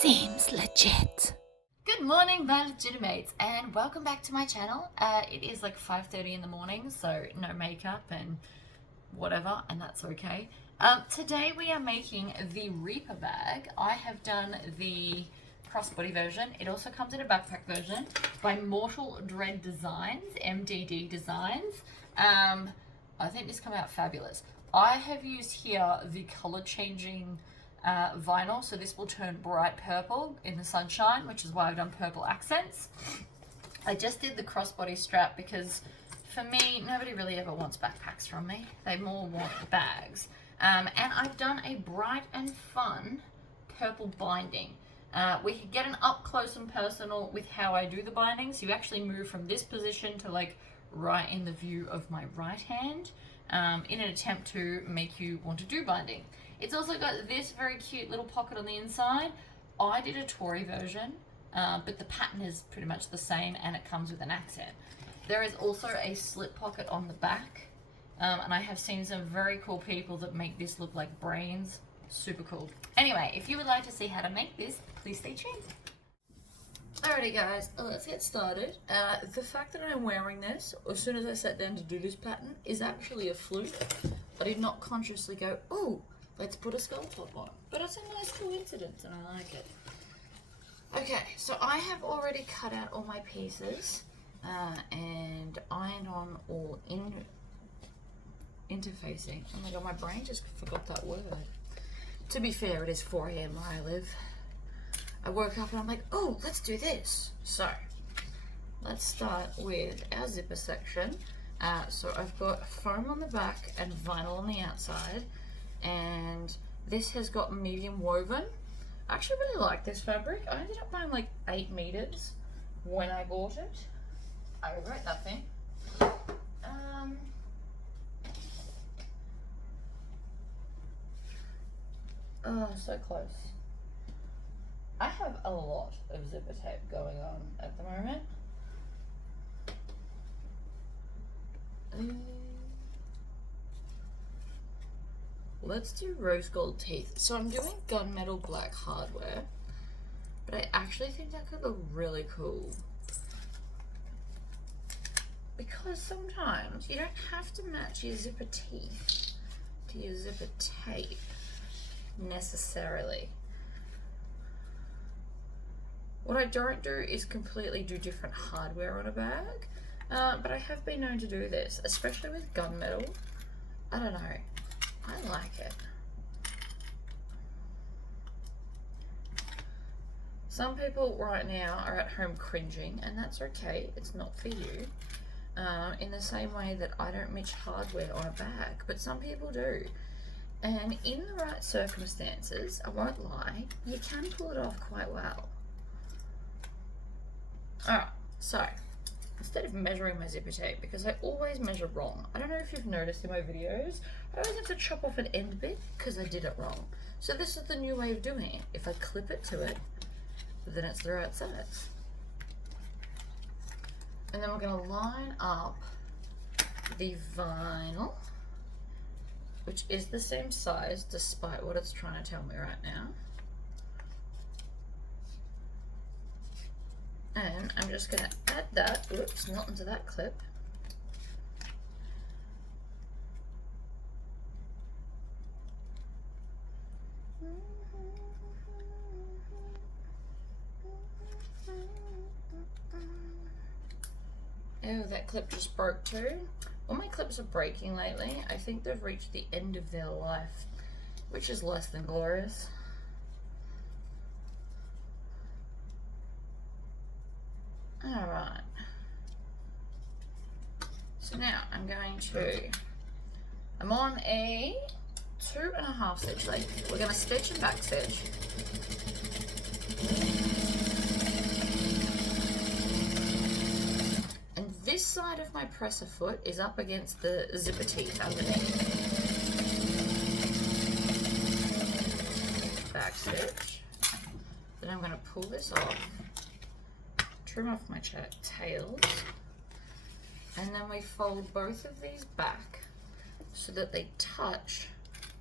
Seems legit. Good morning, my legitimates, and welcome back to my channel. It is like 5:30 in the morning, so no makeup and whatever, and that's okay. Today we are making the Reaper bag. I have done the crossbody version. It also comes in a backpack version by Mortal Dread Designs, MDD Designs. I think this come out fabulous. I have used here the color changing vinyl, so this will turn bright purple in the sunshine, which is why I've done purple accents. I just did the crossbody strap because for me, nobody really ever wants backpacks from me. They more want bags. And I've done a bright and fun purple binding. We can get an up close and personal with how I do the binding. So you actually move from this position to like right in the view of my right hand in an attempt to make you want to do binding. It's also got this very cute little pocket on the inside. I did a Tory version, but the pattern is pretty much the same and it comes with an accent. There is also a slip pocket on the back, and I have seen some very cool people that make this look like brains. Super cool. Anyway, if you would like to see how to make this, please stay tuned. Alrighty guys, let's get started. The fact that I'm wearing this as soon as I sat down to do this pattern is actually a fluke. I did not consciously go, oh, let's put a skull top on. But it's a nice coincidence and I like it. Okay, so I have already cut out all my pieces and ironed on all interfacing. Oh my god, my brain just forgot that word. To be fair, it is 4 AM where I live. I woke up and I'm like, oh, let's do this. So, let's start with our zipper section. So I've got foam on the back and vinyl on the outside. And this has got medium woven. I actually really like this fabric. I ended up buying like 8 meters when I bought it. I regret nothing. Oh, so close. I have a lot of zipper tape going on at the moment. Let's do rose gold teeth. So I'm doing gunmetal black hardware, but I actually think that could look really cool. Because sometimes you don't have to match your zipper teeth to your zipper tape necessarily. What I don't do is completely do different hardware on a bag, but I have been known to do this, especially with gunmetal. I don't know. I like it. Some people right now are at home cringing, and that's okay. It's not for you. In the same way that I don't mix hardware on a bag, but some people do. And in the right circumstances, I won't lie, you can pull it off quite well. Alright, so instead of measuring my zipper tape, because I always measure wrong. I don't know if you've noticed in my videos, I always have to chop off an end bit because I did it wrong. So this is the new way of doing it. If I clip it to it, then it's the right size. And then we're going to line up the vinyl, which is the same size despite what it's trying to tell me right now. And I'm just going to add that, oops, not into that clip. Oh, that clip just broke too. All my clips are breaking lately. I think they've reached the end of their life, which is less than glorious. Alright, so now I'm on a 2.5 stitch length. We're going to stitch and back stitch. And this side of my presser foot is up against the zipper teeth underneath. Back stitch. Then I'm going to pull this off. Trim off my tails, and then we fold both of these back so that they touch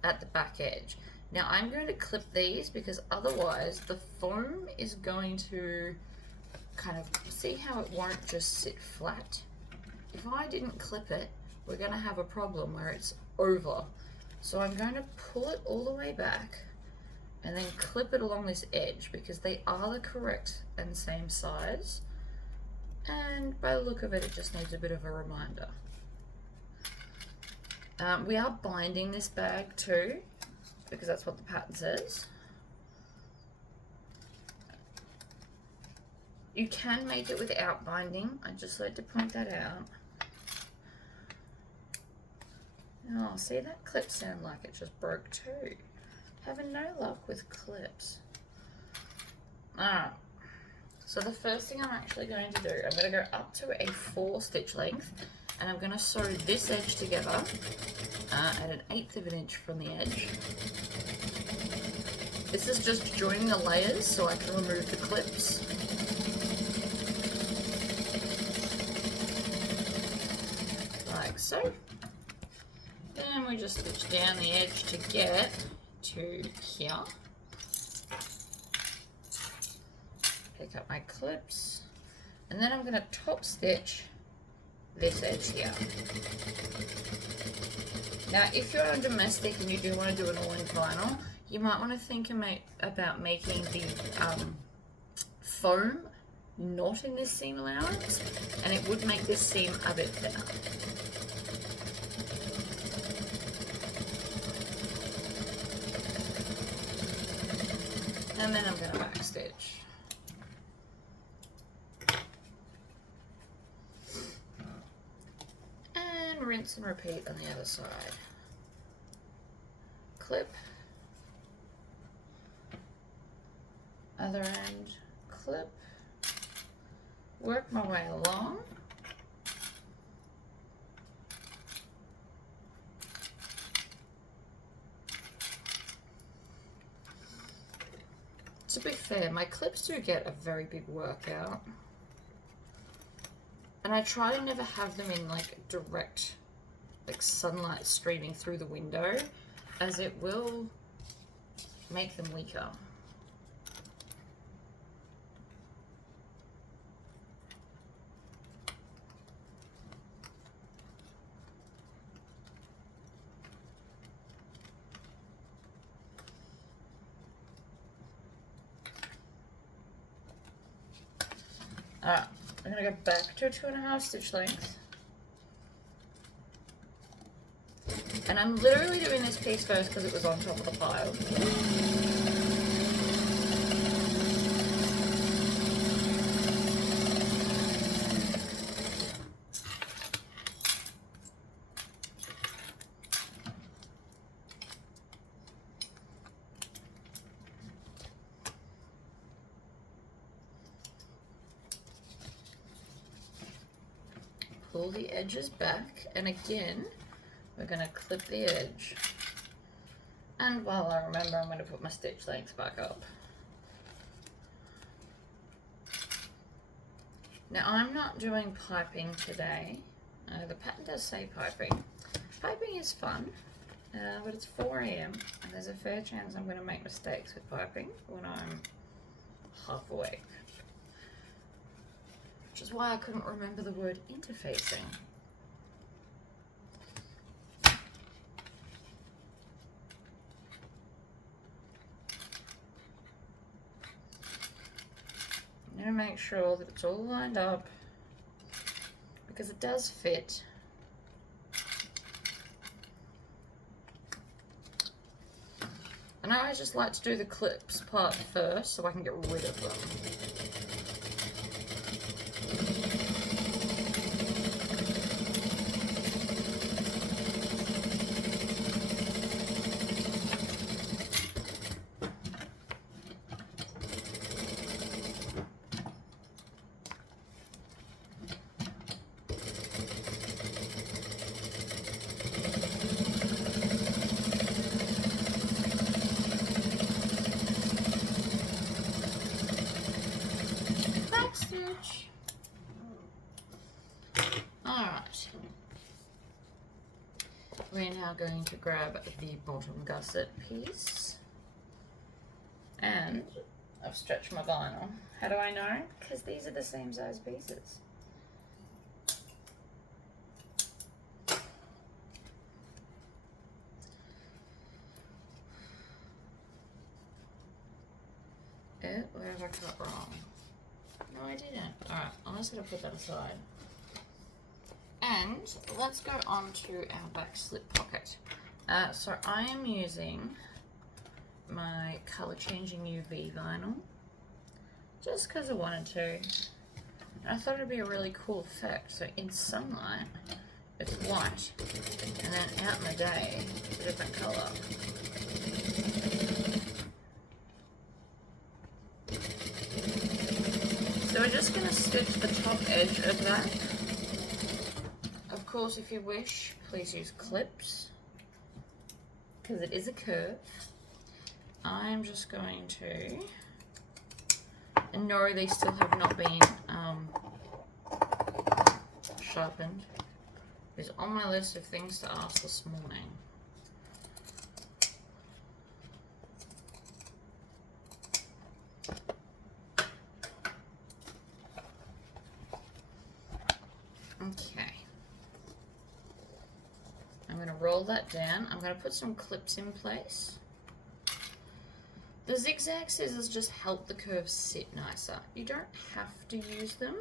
at the back edge. Now I'm going to clip these because otherwise the foam is going to kind of, see how it won't just sit flat? If I didn't clip it, we're going to have a problem where it's over. So I'm going to pull it all the way back and then clip it along this edge because they are the correct and same size. And by the look of it, it just needs a bit of a reminder. We are binding this bag too, because that's what the pattern says. You can make it without binding. I just like to point that out. Oh, see, that clip sounded like it just broke too. Having no luck with clips. Alright. So the first thing I'm actually going to do, I'm going to go up to a 4 stitch length and I'm going to sew this edge together at an 1/8 of an inch from the edge. This is just joining the layers so I can remove the clips. Like so. Then we just stitch down the edge to get to here. Pick up my clips, and then I'm going to top stitch this edge here. Now if you're on domestic and you do want to do an all-in vinyl, you might want to think about making the foam not in this seam allowance, and it would make this seam a bit thinner. And then I'm going to back stitch. And rinse and repeat on the other side. Clip. Other end, clip. Work my way along. To be fair, my clips do get a very big workout. And I try to never have them in like direct sunlight streaming through the window, as it will make them weaker. Alright, I'm going to go back to a 2.5 stitch length. And I'm literally doing this piece first because it was on top of the pile. Pull the edges back, and again we're going to clip the edge, and while I remember, I'm going to put my stitch lengths back up. Now I'm not doing piping today. The pattern does say piping. Piping is fun, but it's 4 AM and there's a fair chance I'm going to make mistakes with piping when I'm half awake. Which is why I couldn't remember the word interfacing. I'm going to make sure that it's all lined up because it does fit. And I just like to do the clips part first so I can get rid of them. We're now going to grab the bottom gusset piece, and I've stretched my vinyl. How do I know? Because these are the same size pieces. Where have I cut wrong? No, I didn't. Alright, I'm just going to put that aside. And let's go on to our back slip pocket. So I am using my color changing UV vinyl just because I wanted to. And I thought it'd be a really cool effect. So in sunlight, it's white, and then out in the day, it's a different color. So we're just going to stitch the top edge of that. Of course, if you wish, please use clips, because it is a curve. I'm just going to, and no, these still have not been sharpened. It's on my list of things to ask this morning. Okay. I'm going to roll that down. I'm going to put some clips in place. The zigzag scissors just help the curves sit nicer. You don't have to use them,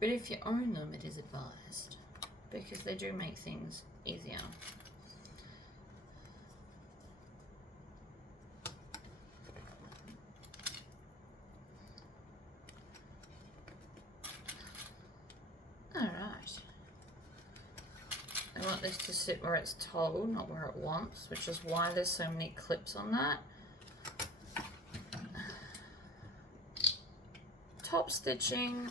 but if you own them, it is advised, because they do make things easier. Alright. I want this to sit where it's told, not where it wants, which is why there's so many clips on that. Top stitching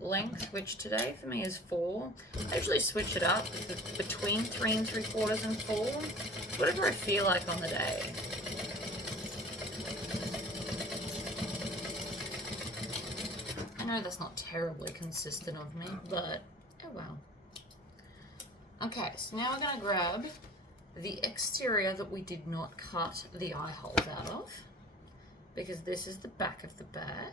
length, which today for me is 4. I usually switch it up between 3 3/4 and 4, whatever I feel like on the day. I know that's not terribly consistent of me, but oh well. Okay, so now we're going to grab the exterior that we did not cut the eye holes out of, because this is the back of the bag.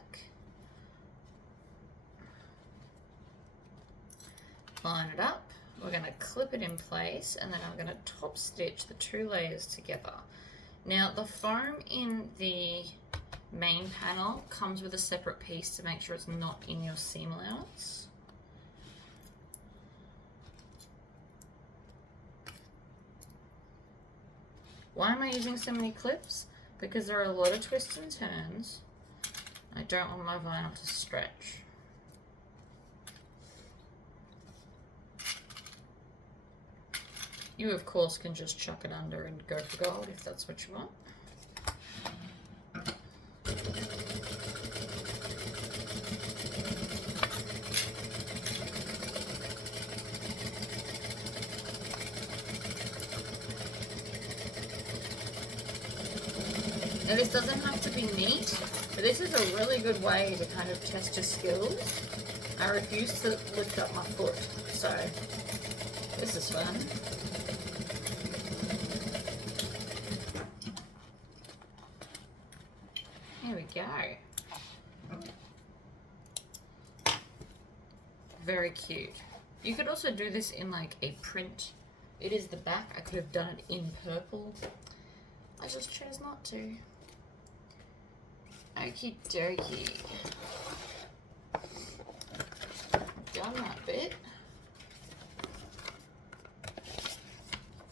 Line it up, we're going to clip it in place, and then I'm going to top stitch the 2 layers together. Now the foam in the main panel comes with a separate piece to make sure it's not in your seam allowance. Why am I using so many clips? Because there are a lot of twists and turns. I don't want my vinyl to stretch. You, of course, can just chuck it under and go for gold if that's what you want. Now, this doesn't have to be neat, but this is a really good way to kind of test your skills. I refuse to lift up my foot, so this is fun. There we go. Very cute. You could also do this in like a print. It is the back. I could have done it in purple. I just chose not to. Okie dokie. Done that bit.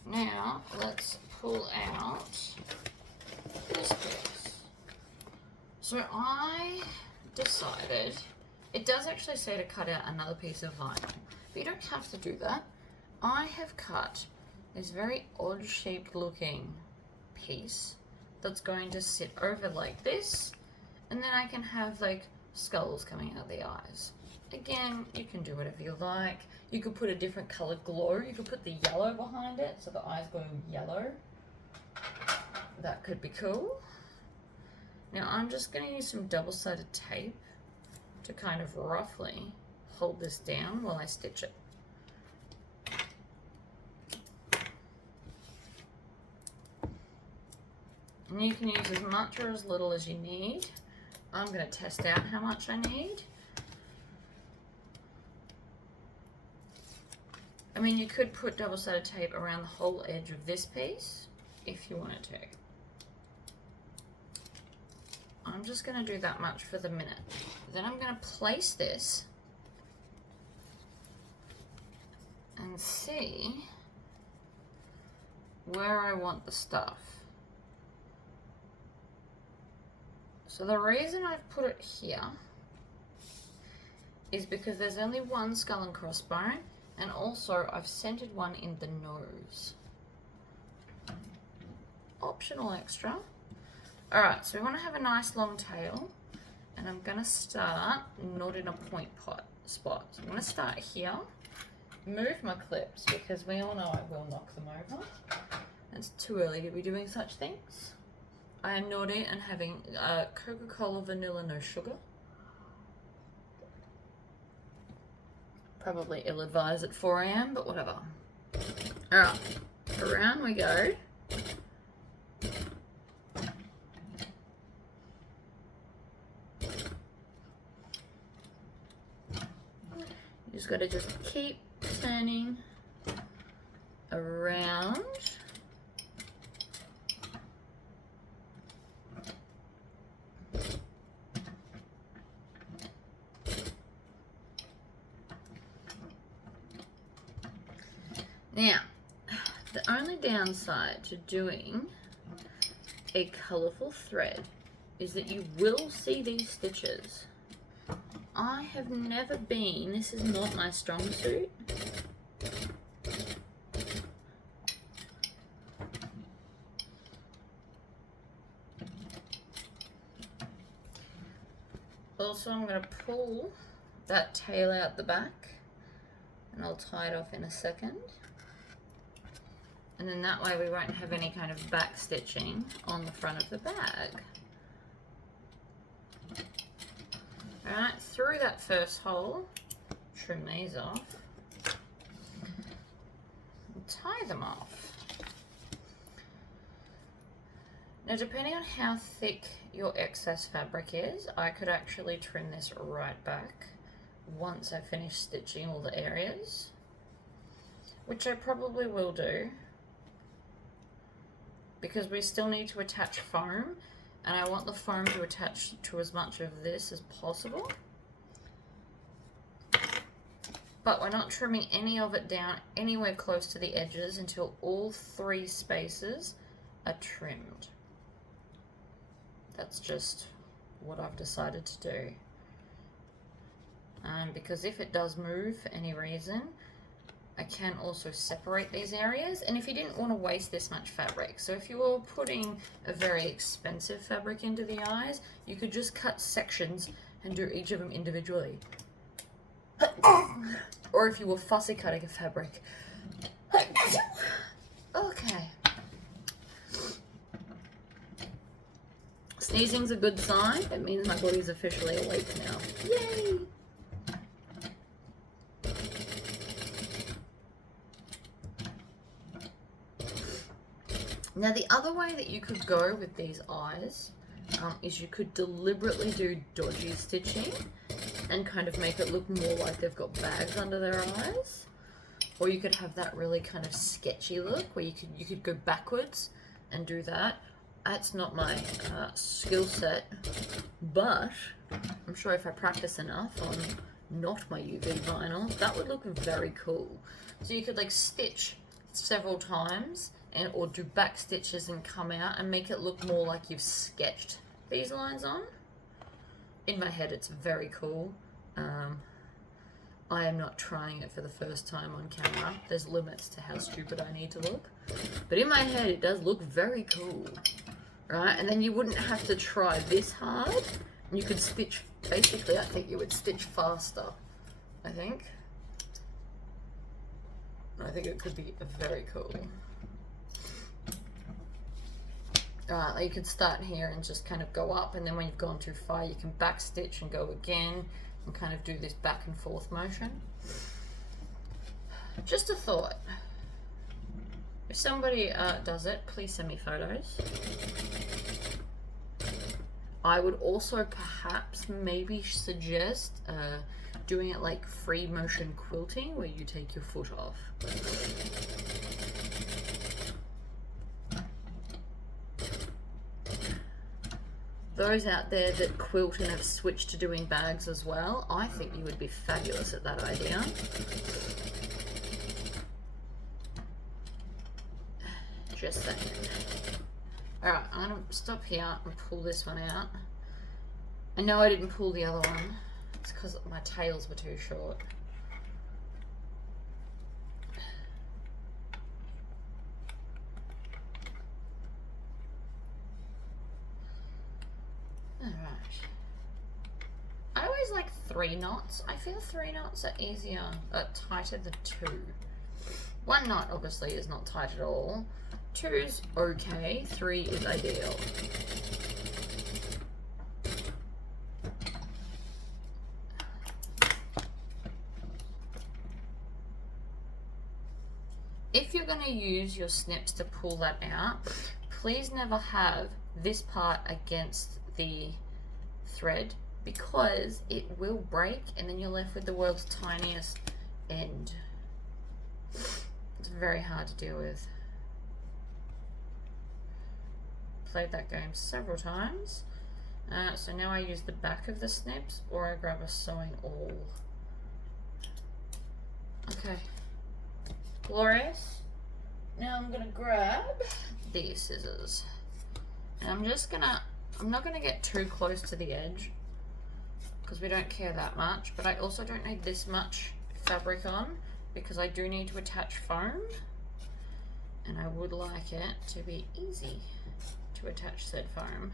Now let's pull out this piece. So I decided, it does actually say to cut out another piece of vinyl, but you don't have to do that. I have cut this very odd shaped looking piece that's going to sit over like this, and then I can have like skulls coming out of the eyes. Again, you can do whatever you like. You could put a different colored glow. You could put the yellow behind it so the eyes go yellow. That could be cool. Now I'm just going to use some double-sided tape to kind of roughly hold this down while I stitch it. And you can use as much or as little as you need. I'm going to test out how much I need. I mean, you could put double-sided tape around the whole edge of this piece if you wanted to. I'm just going to do that much for the minute. Then I'm going to place this and see where I want the stuff. So the reason I've put it here is because there's only one skull and crossbone, and also I've centered one in the nose. Optional extra. Alright, so we want to have a nice long tail, and I'm going to start not in a point spot. So I'm going to start here, move my clips, because we all know I will knock them over. It's too early to be doing such things. I am naughty and having Coca-Cola vanilla no sugar. Probably ill-advised at 4 AM, but whatever. Alright, around we go. You just got to just keep turning around. Now, the only downside to doing a colourful thread is that you will see these stitches. I have never been, this is not my strong suit. Also, I'm going to pull that tail out the back, and I'll tie it off in a second. And then that way we won't have any kind of back stitching on the front of the bag. Alright, through that first hole, trim these off, and tie them off. Now, depending on how thick your excess fabric is, I could actually trim this right back once I finish stitching all the areas, which I probably will do, because we still need to attach foam, and I want the foam to attach to as much of this as possible. But we're not trimming any of it down anywhere close to the edges until all 3 spaces are trimmed. That's just what I've decided to do. Because if it does move for any reason, I can also separate these areas. And if you didn't want to waste this much fabric, so if you were putting a very expensive fabric into the eyes, you could just cut sections and do each of them individually. Or if you were fussy cutting a fabric. Okay. Sneezing's a good sign. It means my body's officially awake now. Yay! Now, the other way that you could go with these eyes is you could deliberately do dodgy stitching and kind of make it look more like they've got bags under their eyes. Or you could have that really kind of sketchy look where you could go backwards and do that. That's not my skill set, but I'm sure if I practice enough on not my UV vinyl, that would look very cool. So you could like stitch several times or do back stitches and come out and make it look more like you've sketched these lines on. In my head, it's very cool. I am not trying it for the first time on camera. There's limits to how stupid I need to look. But in my head, it does look very cool, right? And then you wouldn't have to try this hard. You could stitch, basically, I think you would stitch faster, I think. I think it could be very cool. Alright, you could start here and just kind of go up, and then when you've gone too far, you can back stitch and go again and kind of do this back and forth motion. Just a thought. If somebody does it, please send me photos. I would also perhaps maybe suggest doing it like free motion quilting, where you take your foot off. Those out there that quilt and have switched to doing bags as well, I think you would be fabulous at that idea. Just saying. Alright, I'm going to stop here and pull this one out. I know I didn't pull the other one. It's because my tails were too short. Alright. I always like 3 knots. I feel 3 knots are easier, tighter than 2. 1 knot obviously is not tight at all. 2's okay, 3 is ideal. If you're going to use your snips to pull that out, please never have this part against the thread, because it will break and then you're left with the world's tiniest end. It's very hard to deal with. Played that game several times. So now I use the back of the snips, or I grab a sewing awl. Okay. Glorious. Now I'm gonna grab these scissors. And I'm not gonna get too close to the edge, because we don't care that much, but I also don't need this much fabric on, because I do need to attach foam, and I would like it to be easy to attach said foam.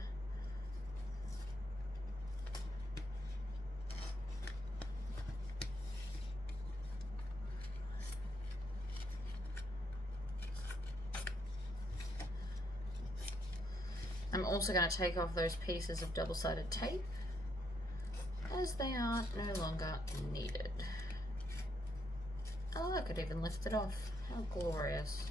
I'm also going to take off those pieces of double-sided tape, as they are no longer needed. Oh, I could even lift it off. How glorious.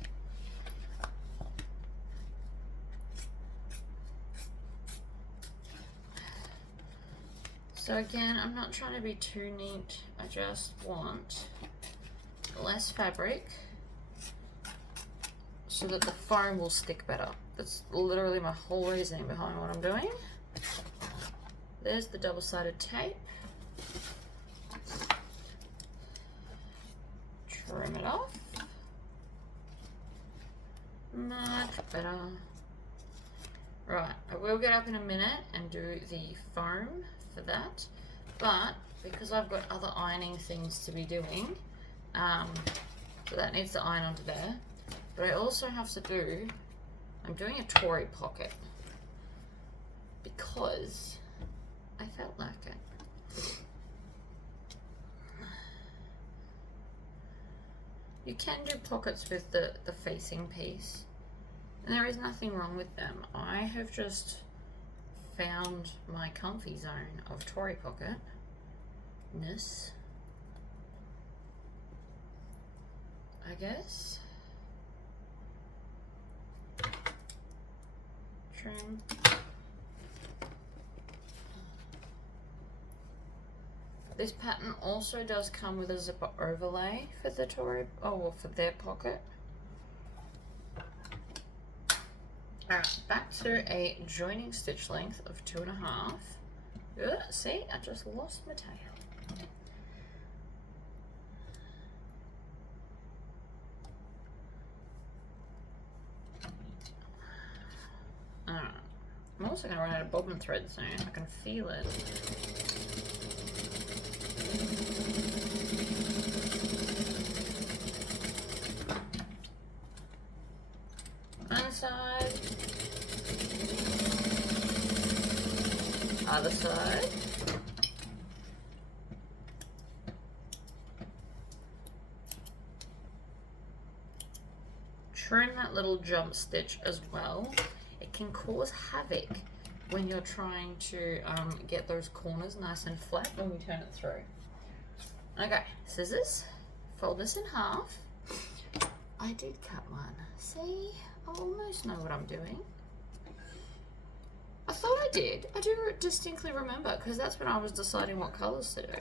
So again, I'm not trying to be too neat. I just want less fabric so that the foam will stick better. That's literally my whole reasoning behind what I'm doing. There's the double-sided tape. Trim it off. Much better. Right, I will get up in a minute and do the foam for that, but because I've got other ironing things to be doing, so that needs to iron onto there, but I also have to do, I'm doing a Tory pocket because I felt like it. You can do pockets with the facing piece, and there is nothing wrong with them. I have just found my comfy zone of Tory pocket-ness, I guess. Trim. This pattern also does come with a zipper overlay for the Tory, for their pocket. Alright, back to a joining stitch length of 2.5. See, I just lost my tail. Alright, I'm also going to run out of bobbin thread soon. I can feel it. One side, other side. Trim that little jump stitch as well. It can cause havoc when you're trying to get those corners nice and flat when we turn it through. Okay, scissors, fold this in half. I did cut one. See, I almost know what I'm doing. I thought I did. I do distinctly remember, because that's when I was deciding what colours to do.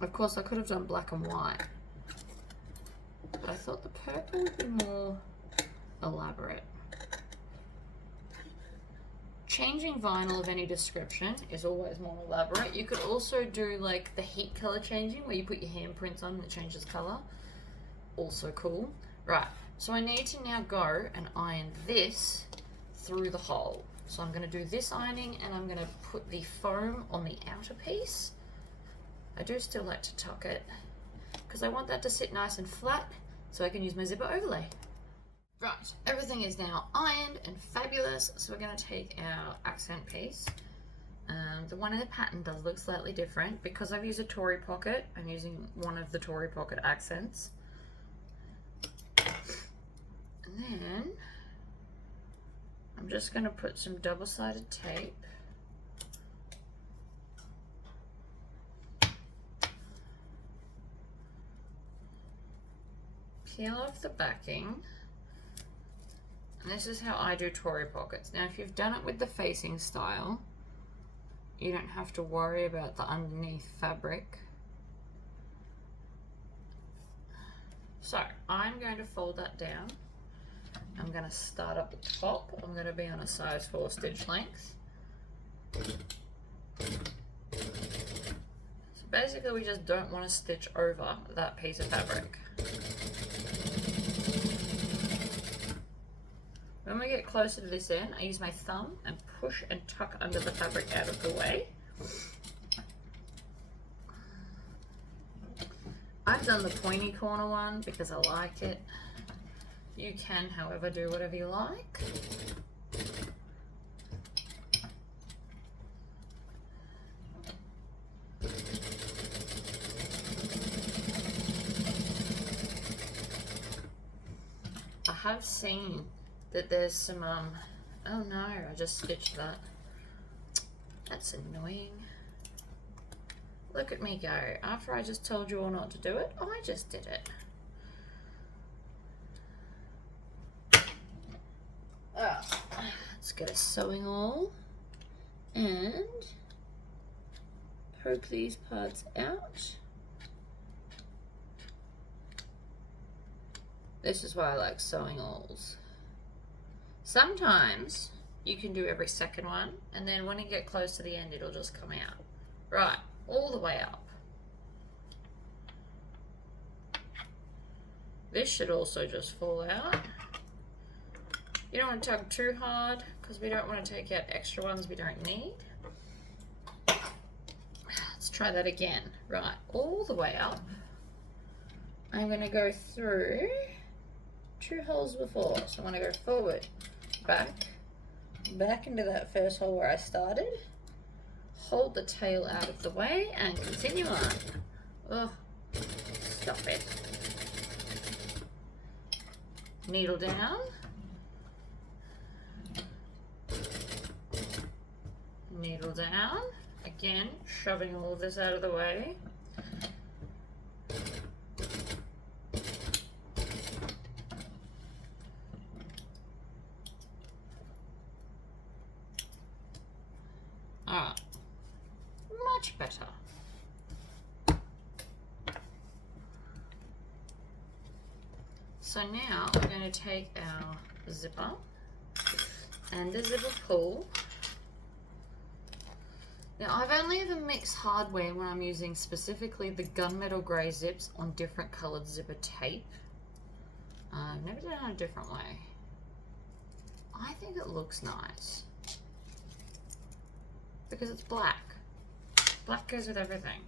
Of course, I could have done black and white, but I thought the purple would be more elaborate. Changing vinyl of any description is always more elaborate. You could also do like the heat color changing, where you put your handprints on and it changes color. Also cool. Right, so I need to now go and iron this through the hole. So I'm going to do this ironing, and I'm going to put the foam on the outer piece. I do still like to tuck it because I want that to sit nice and flat so I can use my zipper overlay. Right, everything is now ironed and fabulous, so we're going to take our accent piece. The one in the pattern does look slightly different because I've used a Tory pocket. I'm using one of the Tory pocket accents. And then I'm just going to put some double-sided tape peel off the backing. And this is how I do Tory pockets. Now, if you've done it with the facing style, you don't have to worry about the underneath fabric. So I'm going to fold that down. I'm going to start up the top. I'm going to be on a size 4 stitch length. So basically we just don't want to stitch over that piece of fabric. When we get closer to this end, I use my thumb and push and tuck under the fabric out of the way. I've done the pointy corner one because I like it. You can, however, do whatever you like. I have seen that there's some, oh no, I just stitched that. That's annoying. Look at me go. After I just told you all not to do it, I just did it. Let's get a sewing awl and poke these parts out. This is why I like sewing awls. Sometimes you can do every second one, and then when you get close to the end, it'll just come out. Right, all the way up. This should also just fall out. You don't want to tug too hard because we don't want to take out extra ones we don't need. Let's try that again. Right, all the way up. I'm going to go through 2 holes before. So I'm going to go forward, back into that first hole where I started. Hold the tail out of the way and continue on. Oh, stop it. Needle down. Needle down. Again, shoving all of this out of the way. Alright, much better. So now we're going to take our zipper and the zipper pull. Now I've only ever mixed hardware when I'm using specifically the gunmetal grey zips on different coloured zipper tape. I've never done it a different way. I think it looks nice because it's black. Black goes with everything.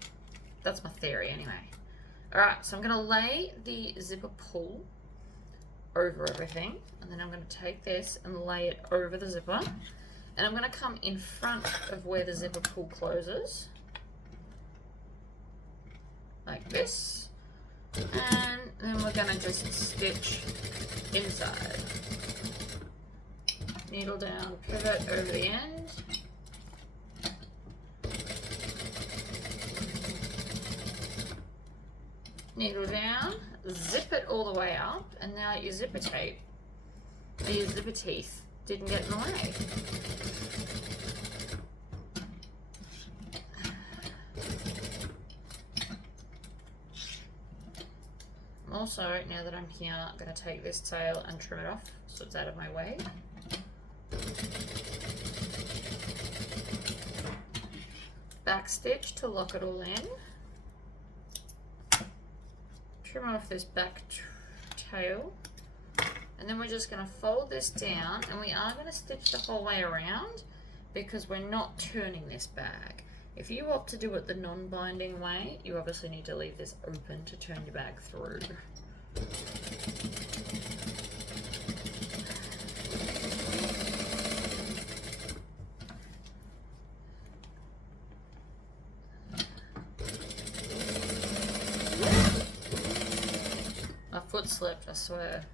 That's my theory anyway. Alright, so I'm going to lay the zipper pull over everything, and then I'm going to take this and lay it over the zipper, and I'm going to come in front of where the zipper pull closes, like this, and then we're going to just stitch inside. Needle down, pivot over the end. Needle down, zip it all the way up, and now your zipper tape These zipper teeth didn't get in the way. Also, now that I'm here, I'm going to take this tail and trim it off so it's out of my way. Back stitch to lock it all in. Trim off this back tail. And then we're just going to fold this down, and we are going to stitch the whole way around because we're not turning this bag. If you opt to do it the non-binding way, you obviously need to leave this open to turn your bag through. My foot slipped, I swear.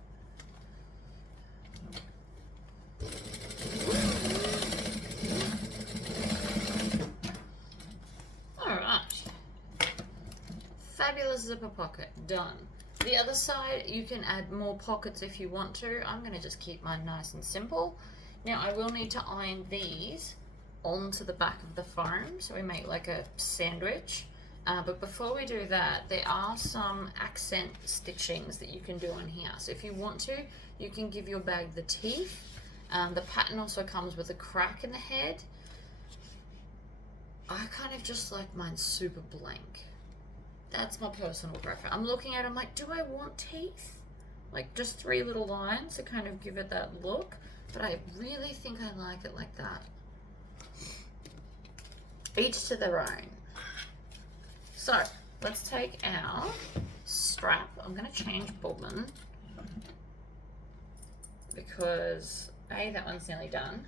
Fabulous zipper pocket, done. The other side, you can add more pockets if you want to. I'm going to just keep mine nice and simple. Now I will need to iron these onto the back of the foam so we make like a sandwich. But before we do that, there are some accent stitchings that you can do on here. So if you want to, you can give your bag the teeth. The pattern also comes with a crack in the head. I kind of just like mine super blank. That's my personal preference. I'm looking at it, I'm like, do I want teeth? Like just 3 little lines to kind of give it that look. But I really think I like it like that. Each to their own. So let's take our strap. I'm going to change bobbin because A, that one's nearly done,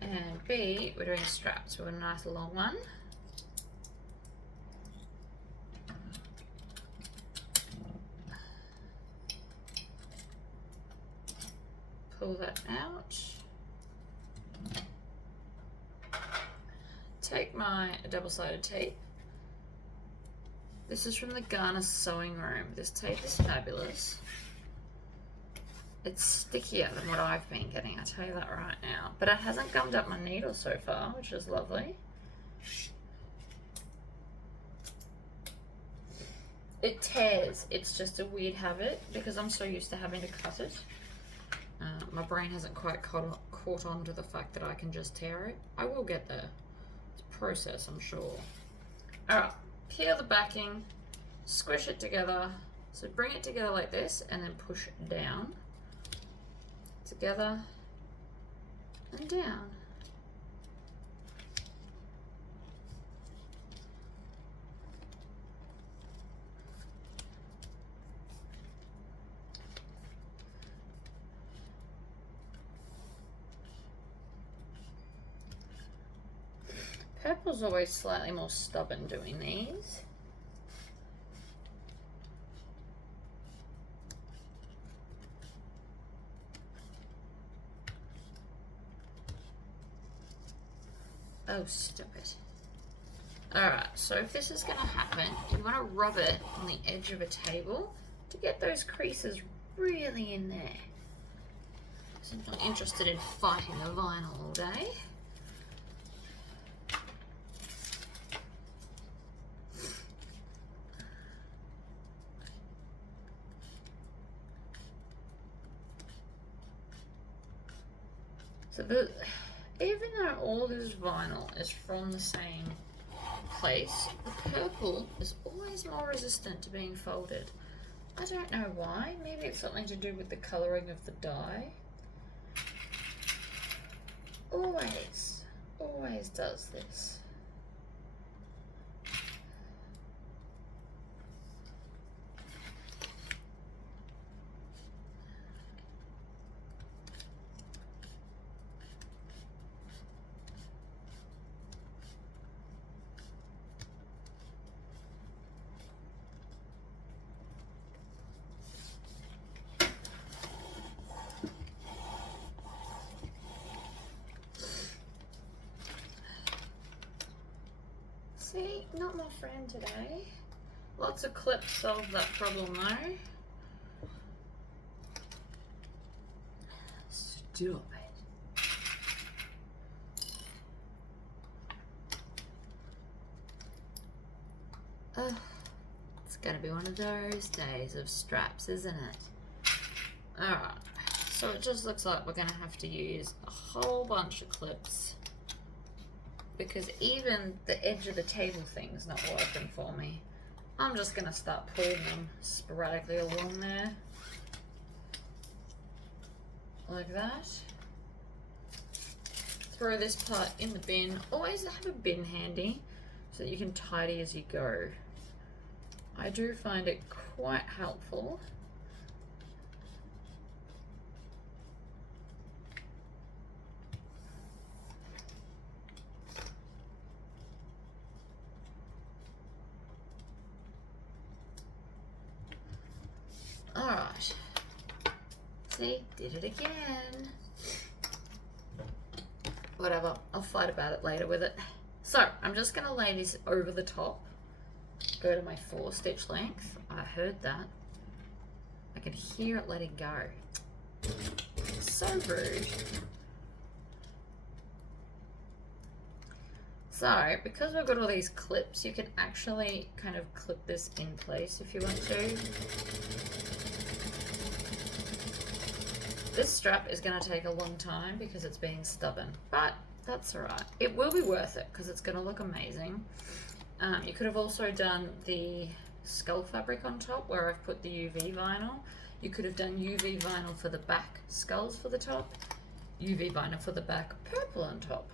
and B, we're doing a strap, so we're a nice long one. Pull that out. Take my double-sided tape. This is from the Garner Sewing Room. This tape is fabulous. It's stickier than what I've been getting, I'll tell you that right now. But it hasn't gummed up my needle so far, which is lovely. It tears. It's just a weird habit because I'm so used to having to cut it. My brain hasn't quite caught on to the fact that I can just tear it. I will get there. It's a process, I'm sure. Alright, peel the backing, squish it together. So bring it together like this and then push down. Together and down. Purple's always slightly more stubborn doing these. Oh, stop it. Alright, so if this is going to happen, you want to rub it on the edge of a table to get those creases really in there. So I'm not interested in fighting the vinyl all day. So even though all this vinyl is from the same place, the purple is always more resistant to being folded. I don't know why. Maybe it's something to do with the colouring of the dye. Always does this. See, not my friend today. Lots of clips solve that problem though. Stop it. It's gonna be one of those days of straps, isn't it? Alright, so it just looks like we're gonna have to use a whole bunch of clips because even the edge of the table thing's not working for me. I'm just gonna start pulling them sporadically along there. Like that. Throw this part in the bin. Always have a bin handy so that you can tidy as you go. I do find it quite helpful. Alright. See, did it again. Whatever, I'll fight about it later with it. So, I'm just going to lay this over the top. Go to my 4 stitch length. I heard that. I can hear it letting go. So rude. So, because we've got all these clips, you can actually kind of clip this in place if you want to. This strap is going to take a long time because it's being stubborn, but that's alright. It will be worth it because it's going to look amazing. You could have also done the skull fabric on top where I've put the UV vinyl. You could have done UV vinyl for the back skulls for the top, UV vinyl for the back purple on top.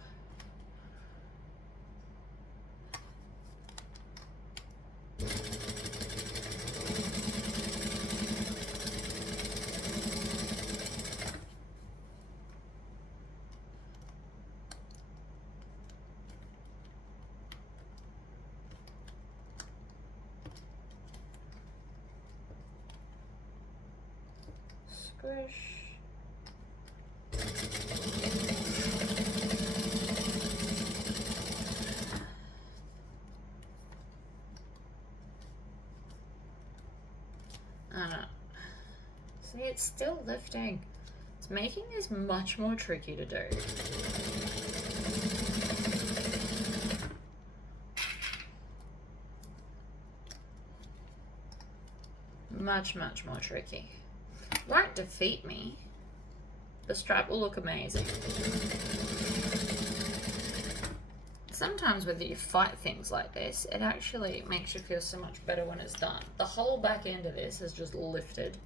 Squish. See, it's still lifting. It's making this much more tricky to do. Much more tricky. Won't defeat me. The strap will look amazing. Sometimes when you fight things like this, it actually makes you feel so much better when it's done. The whole back end of this has just lifted.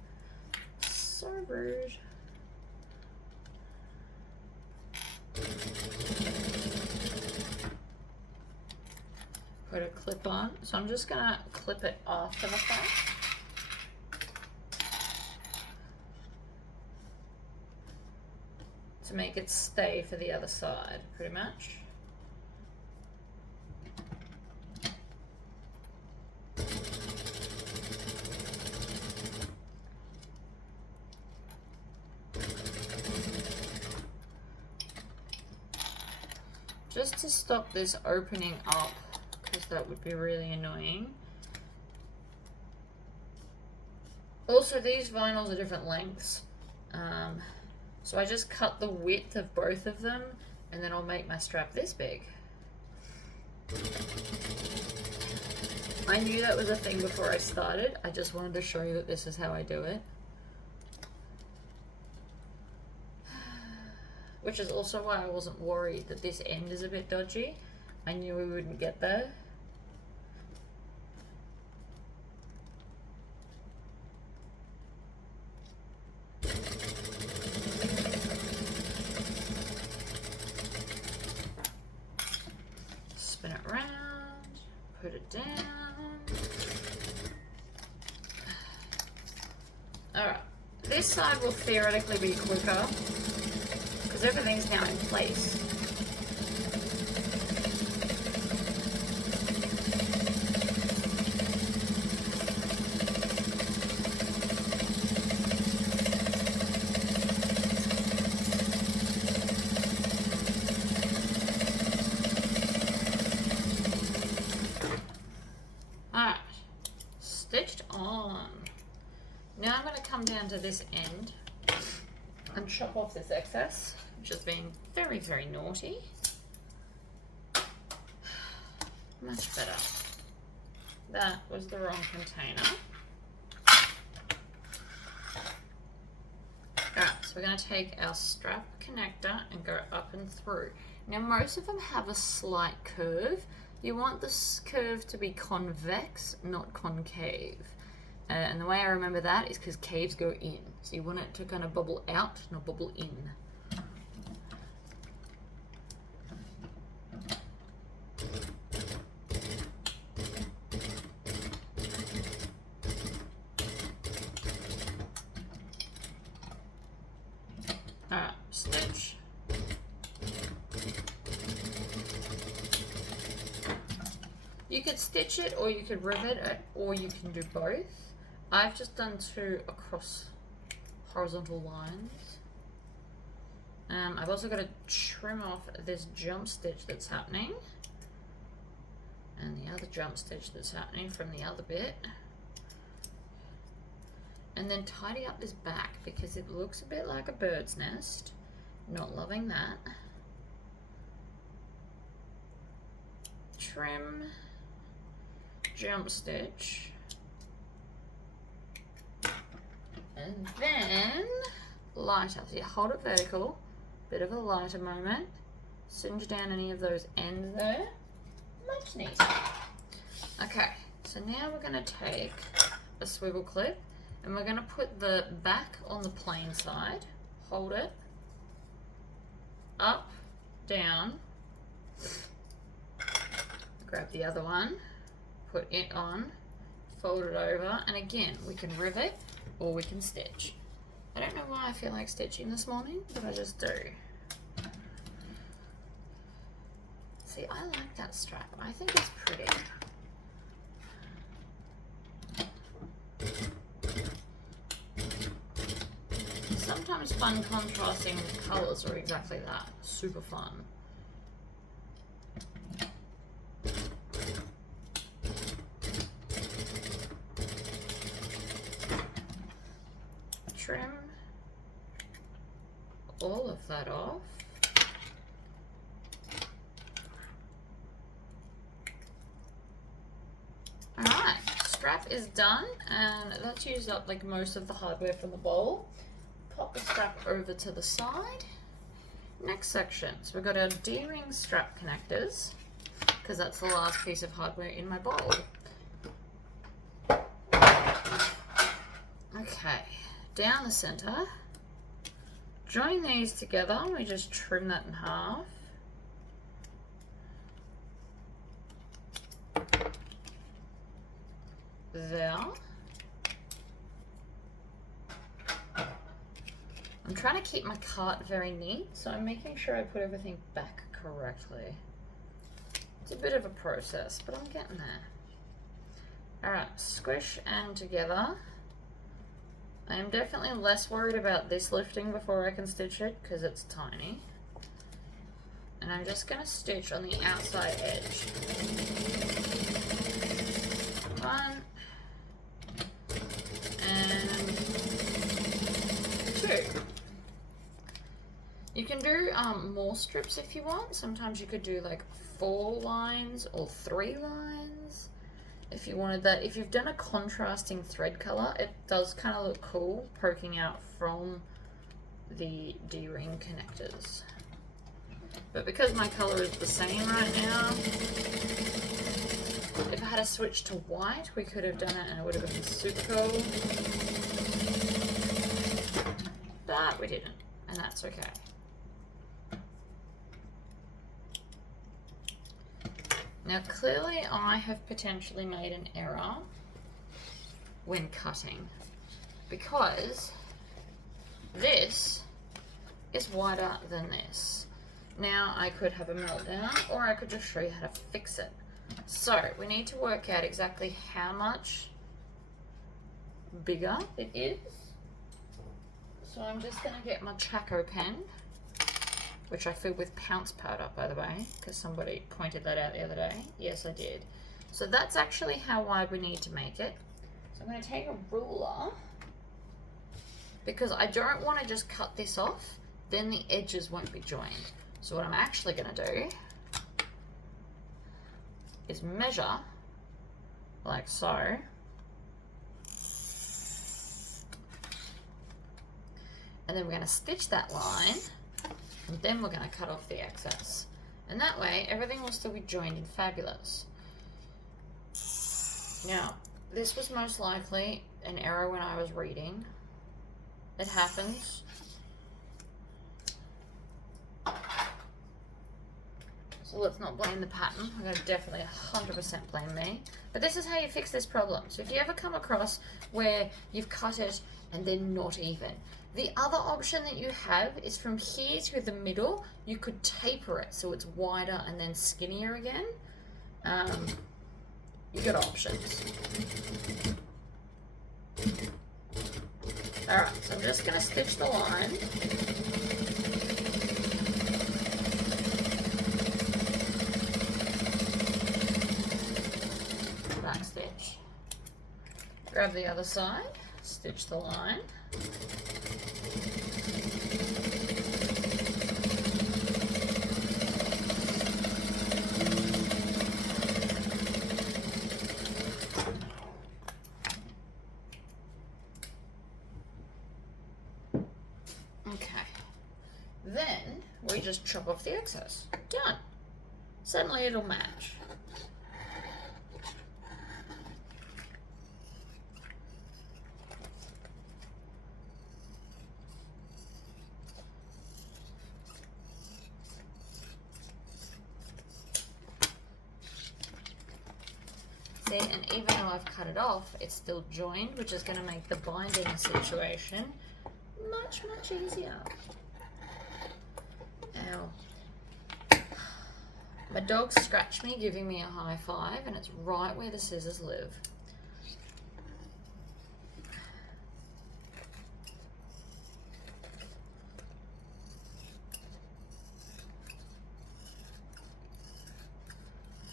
So rude. Put a clip on. So I'm just gonna clip it after the fact. To make it stay for the other side, pretty much. Just to stop this opening up, because that would be really annoying. Also, these vinyls are different lengths. So I just cut the width of both of them, and then I'll make my strap this big. I knew that was a thing before I started. I just wanted to show you that this is how I do it. Which is also why I wasn't worried that this end is a bit dodgy. I knew we wouldn't get there. Spin it around, put it down. Alright, this side will theoretically be quicker because everything's now in place. Alright, stitched on. Now I'm going to come down to this end. and chop off this excess, which has been very, very naughty. Much better. That was the wrong container. Alright, so we're going to take our strap connector and go up and through. Now most of them have a slight curve. You want this curve to be convex, not concave. And the way I remember that is because caves go in. So you want it to kind of bubble out, not bubble in. Alright, stitch. You could stitch it, or you could rivet it, or you can do both. I've just done 2 across horizontal lines. I've also got to trim off this jump stitch that's happening, and the other jump stitch that's happening from the other bit, and then tidy up this back because it looks a bit like a bird's nest. Not loving that. Trim, jump stitch, and then lighter. So you hold it vertical, bit of a lighter moment, singe down any of those ends there. Much neater. Okay, so now we're going to take a swivel clip and we're going to put the back on the plain side, hold it, up, down, grab the other one, put it on, fold it over, and again, we can rivet or we can stitch. I don't know why I feel like stitching this morning, but I just do. See, I like that strap. I think it's pretty. Sometimes fun contrasting with colours are exactly that. Super fun. Trim all of that off. Alright, strap is done, and that's used up like most of the hardware from the bowl. Pop the strap over to the side. Next section, so we've got our D-ring strap connectors, because that's the last piece of hardware in my bowl. Okay, down the center. Join these together, we just trim that in half. There. I'm trying to keep my cart very neat, so I'm making sure I put everything back correctly. It's a bit of a process, but I'm getting there. Alright, squish and together. I am definitely less worried about this lifting before I can stitch it, because it's tiny. And I'm just going to stitch on the outside edge. 1 and 2. You can do more strips if you want. Sometimes you could do like 4 lines or 3 lines if you wanted that. If you've done a contrasting thread color, it does kind of look cool poking out from the D-ring connectors. But because my color is the same right now, if I had to switch to white, we could have done it and it would have been super cool. But we didn't, and that's okay. Now clearly I have potentially made an error when cutting, because this is wider than this. Now I could have a meltdown, or I could just show you how to fix it. So we need to work out exactly how much bigger it is. So I'm just going to get my Chaco pen, which I filled with Pounce powder, by the way, because somebody pointed that out the other day. Yes, I did. So that's actually how wide we need to make it. So I'm going to take a ruler because I don't want to just cut this off, then the edges won't be joined. So what I'm actually going to do is measure like so, and then we're going to stitch that line, and then we're going to cut off the excess. And that way, everything will still be joined and fabulous. Now, this was most likely an error when I was reading. It happens. So let's not blame the pattern. I'm going to definitely 100% blame me. But this is how you fix this problem. So if you ever come across where you've cut it and they're not even, the other option that you have is from here to the middle, you could taper it so it's wider and then skinnier again. You've got options. Alright, so I'm just going to stitch the line. Back stitch. Grab the other side, stitch the line. Then we just chop off the excess. Done. Suddenly it'll match. See, and even though I've cut it off, it's still joined, which is going to make the binding situation much, much easier. Ow. My dog scratched me, giving me a high five, and it's right where the scissors live.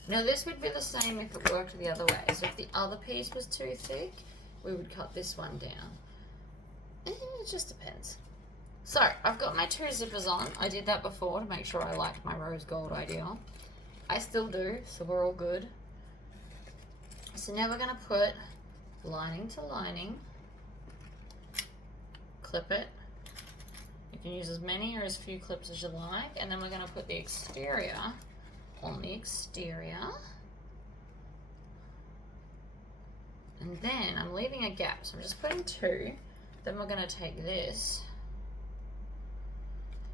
Now this would be the same if it worked the other way. So if the other piece was too thick, we would cut this one down. It just depends. So I've got my 2 zippers on. I did that before to make sure I liked my rose gold ideal. I still do, so we're all good. So now we're gonna put lining to lining, clip it. You can use as many or as few clips as you like, and then we're gonna put the exterior on the exterior. And then I'm leaving a gap, so I'm just putting 2. Then we're gonna take this.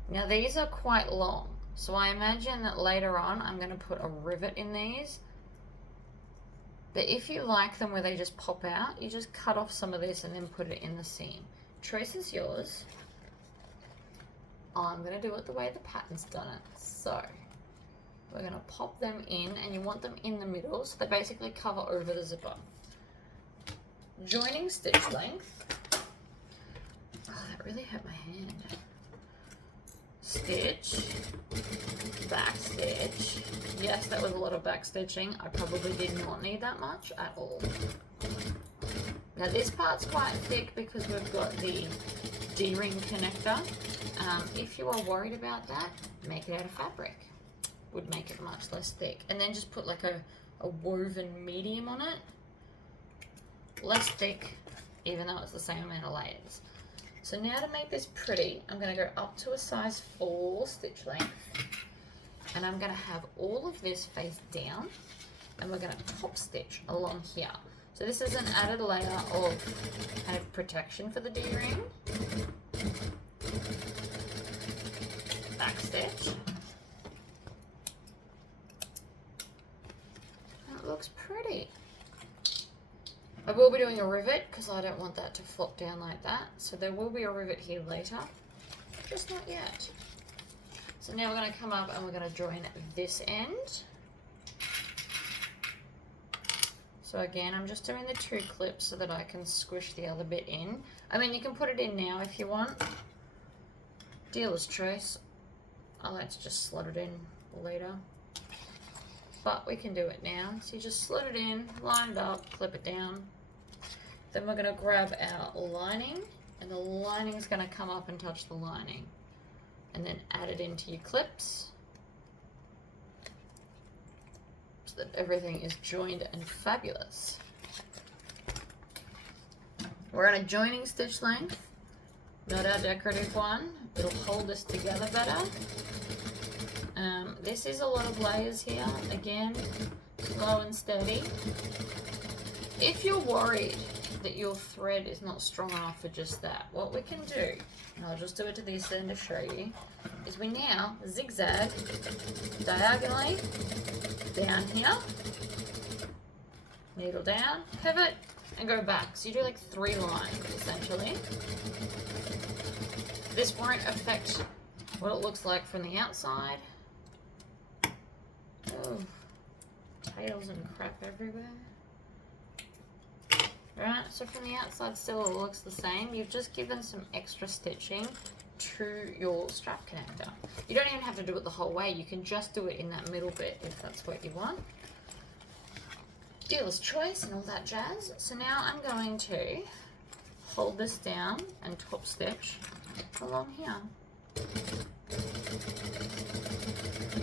Now these are quite long, so I imagine that later on I'm going to put a rivet in these. But if you like them where they just pop out, you just cut off some of this and then put it in the seam. Choice is yours. I'm going to do it the way the pattern's done it. So we're going to pop them in, and you want them in the middle, so they basically cover over the zipper. Joining stitch length. Oh, that really hurt my hand. Stitch, back stitch. Yes, that was a lot of back stitching. I probably did not need that much at all. Now this part's quite thick because we've got the D-ring connector. If you are worried about that, make it out of fabric. Would make it much less thick. And then just put like a woven medium on it. Less thick, even though it's the same amount of layers. So now to make this pretty, I'm going to go up to a size 4 stitch length, and I'm going to have all of this face down, and we're going to top stitch along here. So this is an added layer of kind of protection for the D-ring. Back stitch. And it looks pretty. I will be doing a rivet because I don't want that to flop down like that. So there will be a rivet here later, just not yet. So now we're going to come up and we're going to join this end. So again, I'm just doing the 2 clips so that I can squish the other bit in. I mean, you can put it in now if you want. Dealer's choice. I like to just slot it in later. But we can do it now. So you just slot it in, line it up, clip it down. Then we're going to grab our lining and the lining is going to come up and touch the lining, and then add it into your clips so that everything is joined and fabulous. We're on a joining stitch length, not our decorative one. It'll hold us together better. This is a lot of layers here. Again, slow and steady. If you're worried that your thread is not strong enough for just that, what we can do, and I'll just do it to this end to show you, is we now zigzag diagonally down here, needle down, pivot, and go back. So you do like 3 lines essentially. This won't affect what it looks like from the outside. Oh, tails and crap everywhere. Right, so from the outside still it looks the same. You've just given some extra stitching to your strap connector. You don't even have to do it the whole way. You can just do it in that middle bit if that's what you want. Dealer's choice and all that jazz. So now I'm going to hold this down and top stitch along here.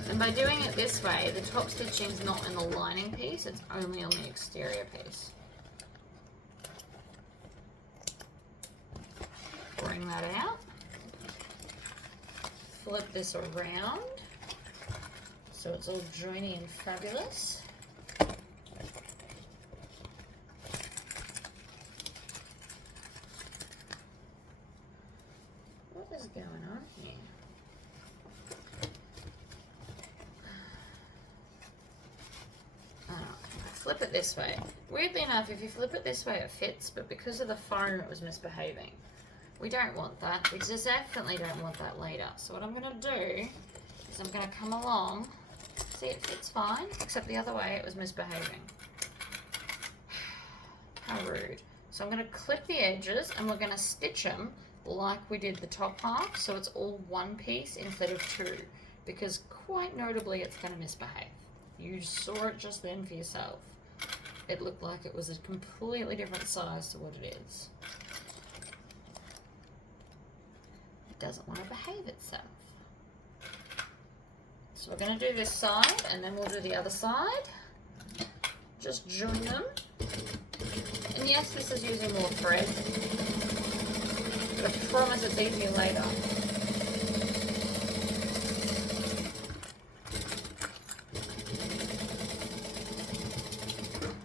And by doing it this way, the top stitching is not in the lining piece, it's only on the exterior piece. Bring that out. Flip this around so it's all joiny and fabulous. What is going on here? Flip it this way. Weirdly enough, if you flip it this way it fits, but because of the foam it was misbehaving. We don't want that. We just definitely don't want that later. So what I'm going to do is I'm going to come along. See, it fits fine, except the other way it was misbehaving. How rude. So I'm going to clip the edges and we're going to stitch them like we did the top half, so it's all one piece instead of 2, because quite notably it's going to misbehave. You saw it just then for yourself. It looked like it was a completely different size to what it is. It doesn't want to behave itself. So we're going to do this side and then we'll do the other side. Just join them. And yes, this is using more thread, but I promise it's easier later.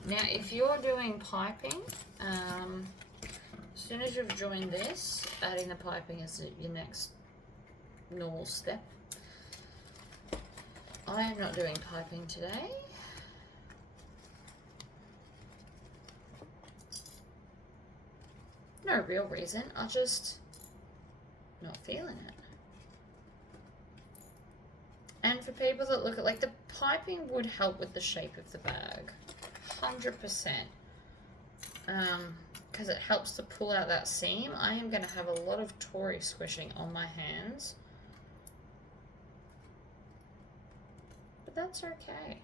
Now, if you're doing piping, as soon as you've joined this, adding the piping is your next normal step. I am not doing piping today. No real reason, I'm just not feeling it. And for people that look at, like, the piping would help with the shape of the bag, 100%. Because it helps to pull out that seam. I am going to have a lot of Tory squishing on my hands. But that's okay.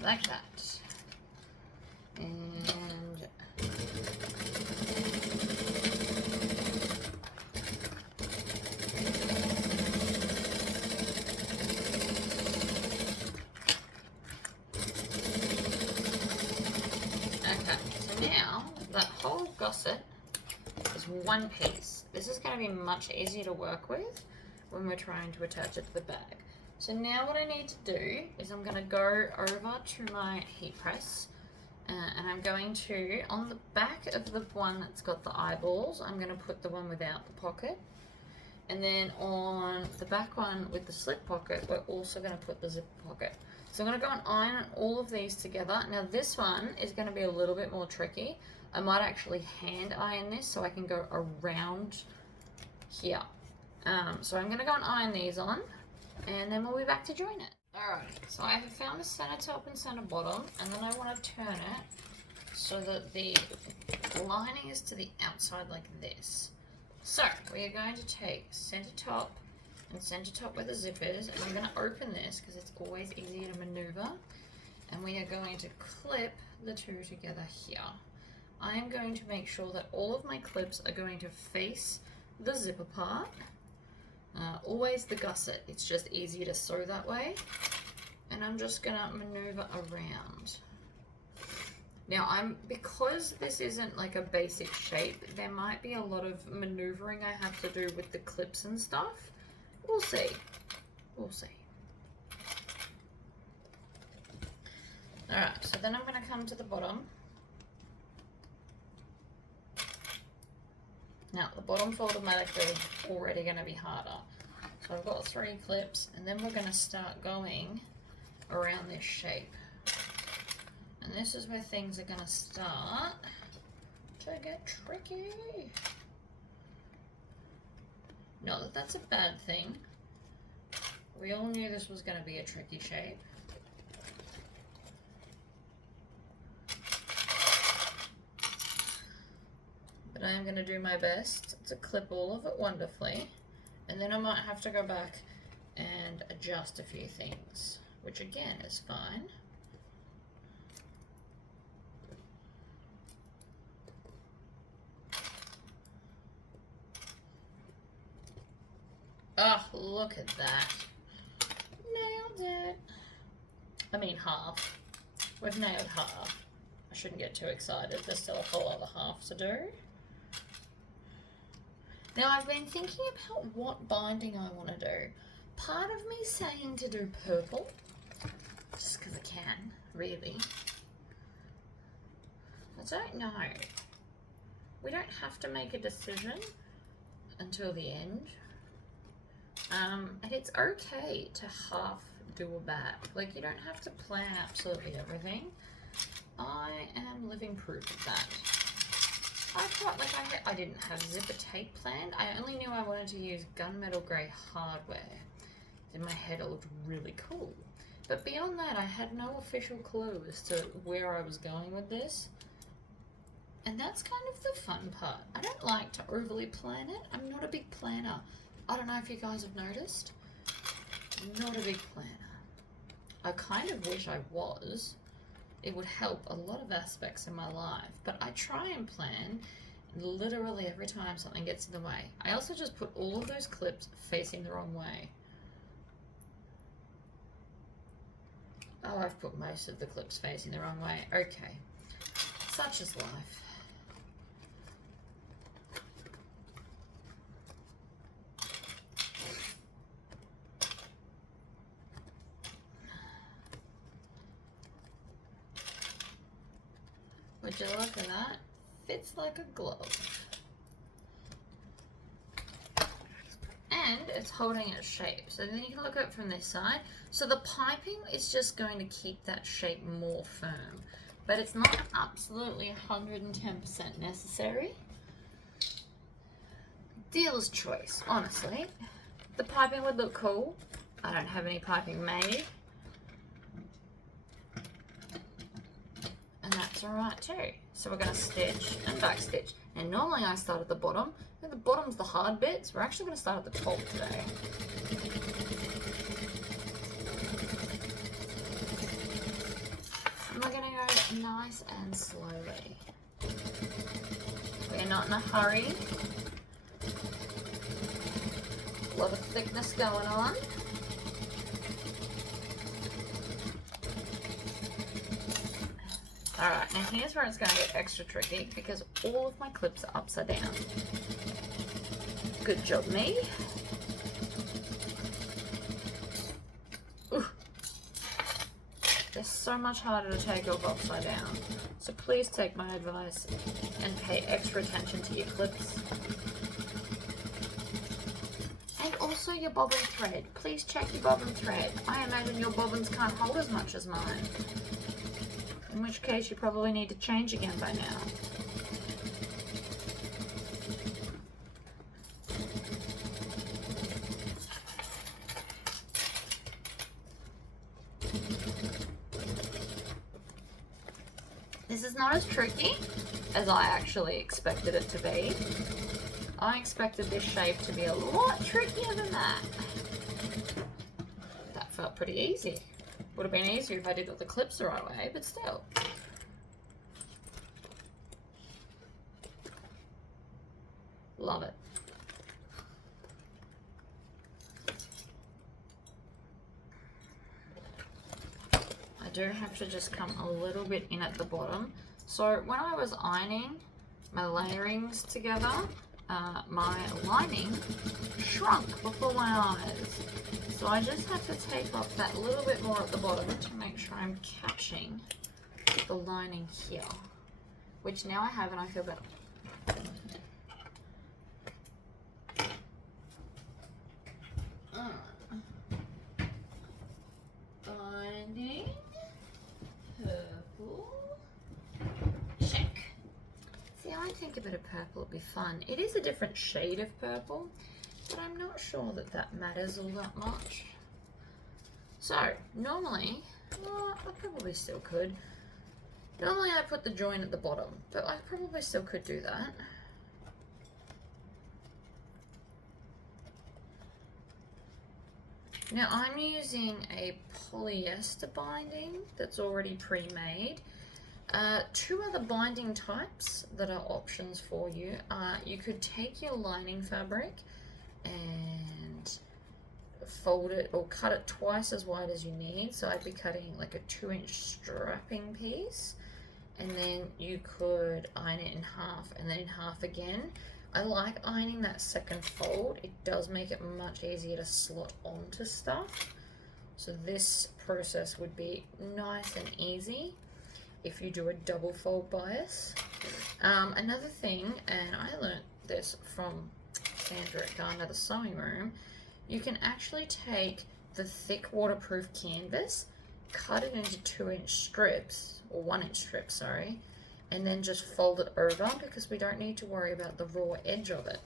Like that. And okay, so now that whole gusset is one piece. This is going to be much easier to work with when we're trying to attach it to the bag. So now what I need to do is I'm going to go over to my heat press and I'm going to, on the back of the one that's got the eyeballs, I'm going to put the one without the pocket. And then on the back one with the slip pocket, we're also going to put the zipper pocket. So I'm going to go and iron all of these together. Now this one is going to be a little bit more tricky. I might actually hand iron this so I can go around here. So I'm going to go and iron these on. And then we'll be back to join it. Alright, so I have found the center top and center bottom, and then I want to turn it so that the lining is to the outside like this. So, we are going to take center top and center top where the zip is, and I'm going to open this because it's always easier to maneuver, and we are going to clip the two together here. I am going to make sure that all of my clips are going to face the zipper part. Always the gusset, it's just easier to sew that way. And I'm just gonna maneuver around. Now because this isn't like a basic shape, there might be a lot of maneuvering I have to do with the clips and stuff. We'll see. We'll see. Alright, so then I'm gonna come to the bottom. Now, the bottom's automatically already going to be harder. So I've got 3 clips, and then we're going to start going around this shape. And this is where things are going to start to get tricky. Not that that's a bad thing. We all knew this was going to be a tricky shape. But I am going to do my best to clip all of it wonderfully, and then I might have to go back and adjust a few things, which again is fine. Oh, look at that. Nailed it. I mean half. We've nailed half. I shouldn't get too excited. There's still a whole other half to do. Now, I've been thinking about what binding I want to do. Part of me saying to do purple, just because I can, really. I don't know. We don't have to make a decision until the end. And it's okay to half do a back. Like, you don't have to plan absolutely everything. I am living proof of that. I thought, like, I didn't have zipper tape planned. I only knew I wanted to use gunmetal grey hardware. In my head, it looked really cool. But beyond that, I had no official clue as to where I was going with this. And that's kind of the fun part. I don't like to overly plan it. I'm not a big planner. I don't know if you guys have noticed. I'm not a big planner. I kind of wish I was. It would help a lot of aspects in my life, but I try and plan literally every time something gets in the way. I also just put all of those clips facing the wrong way. Oh, I've put most of the clips facing the wrong way. Okay, such is life. Would you look at that? Fits like a glove. And it's holding its shape. So then you can look at it from this side. So the piping is just going to keep that shape more firm. But it's not absolutely 110% necessary. Dealer's choice, honestly. The piping would look cool. I don't have any piping made. And that's alright too. So we're going to stitch and back stitch. And normally I start at the bottom. The bottom's the hard bits. We're actually going to start at the top today. And we're going to go nice and slowly. We're not in a hurry. A lot of thickness going on. Alright, now here's where it's going to get extra tricky because all of my clips are upside down. Good job, me. Ooh. They're so much harder to take off upside down. So please take my advice and pay extra attention to your clips. And also your bobbin thread. Please check your bobbin thread. I imagine your bobbins can't hold as much as mine. In which case you probably need to change again by now. This is not as tricky as I actually expected it to be. I expected this shape to be a lot trickier than that. That felt pretty easy. Would have been easier if I did all the clips the right way, but still. Love it. I do have to just come a little bit in at the bottom. So when I was ironing my layerings together, my lining shrunk before my eyes. So I just have to take off that little bit more at the bottom to make sure I'm catching the lining here, which now I have and I feel better. Binding, purple, check. See, I think a bit of purple would be fun. It is a different shade of purple, but I'm not sure that that matters all that much. So, normally, well, I probably still could. Normally I put the join at the bottom, but I probably still could do that. Now I'm using a polyester binding that's already pre-made. Two other binding types that are options for you are you could take your lining fabric and fold it or cut it twice as wide as you need. So I'd be cutting like a 2-inch strapping piece, and then you could iron it in half and then in half again. I like ironing that second fold. It does make it much easier to slot onto stuff. So this process would be nice and easy if you do a double fold bias. Another thing, and I learned this from Sandra at Garner the Sewing Room, you can actually take the thick waterproof canvas, cut it into 2-inch strips, or 1-inch strips, sorry, and then just fold it over because we don't need to worry about the raw edge of it.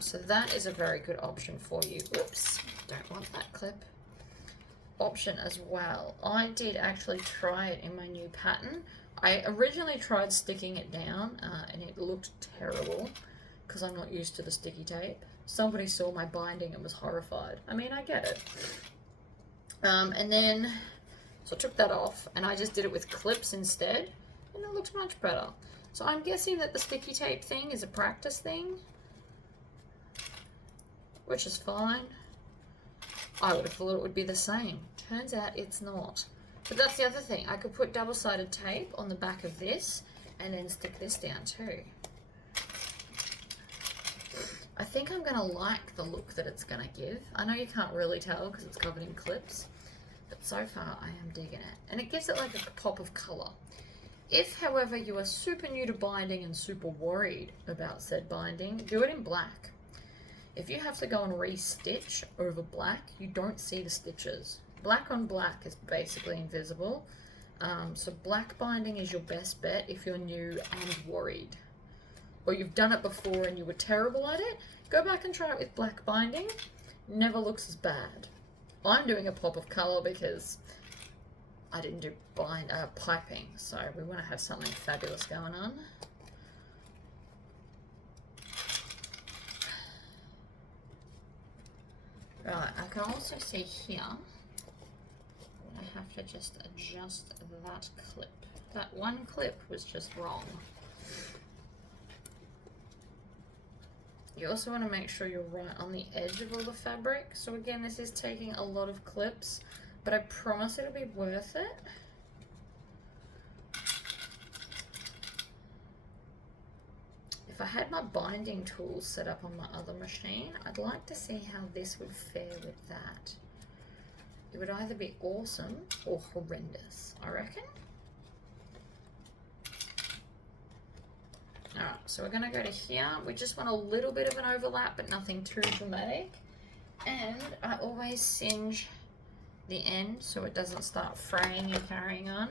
So that is a very good option for you. Oops, don't want that clip. Option as well. I did actually try it in my new pattern. I originally tried sticking it down and it looked terrible because I'm not used to the sticky tape. Somebody saw my binding and was horrified. I mean, I get it. And then, so I took that off and I just did it with clips instead, and it looked much better. So I'm guessing that the sticky tape thing is a practice thing, which is fine. I would have thought it would be the same. Turns out it's not. But that's the other thing. I could put double-sided tape on the back of this and then stick this down too. I think I'm gonna like the look that it's gonna give. I know you can't really tell because it's covered in clips, but so far I am digging it. And it gives it like a pop of color. If, however, you are super new to binding and super worried about said binding, do it in black. If you have to go and re-stitch over black, you don't see the stitches. Black on black is basically invisible. So black binding is your best bet if you're new and worried. Or you've done it before and you were terrible at it, go back and try it with black binding. Never looks as bad. I'm doing a pop of color because I didn't do piping, so we want to have something fabulous going on. Right, I can also see here, I have to just adjust that clip. That one clip was just wrong. You also want to make sure you're right on the edge of all the fabric. So again, this is taking a lot of clips, but I promise it'll be worth it. If I had my binding tools set up on my other machine, I'd like to see how this would fare with that. It would either be awesome or horrendous, I reckon. Alright, so we're going to go to here. We just want a little bit of an overlap, but nothing too dramatic. And I always singe the end so it doesn't start fraying and carrying on.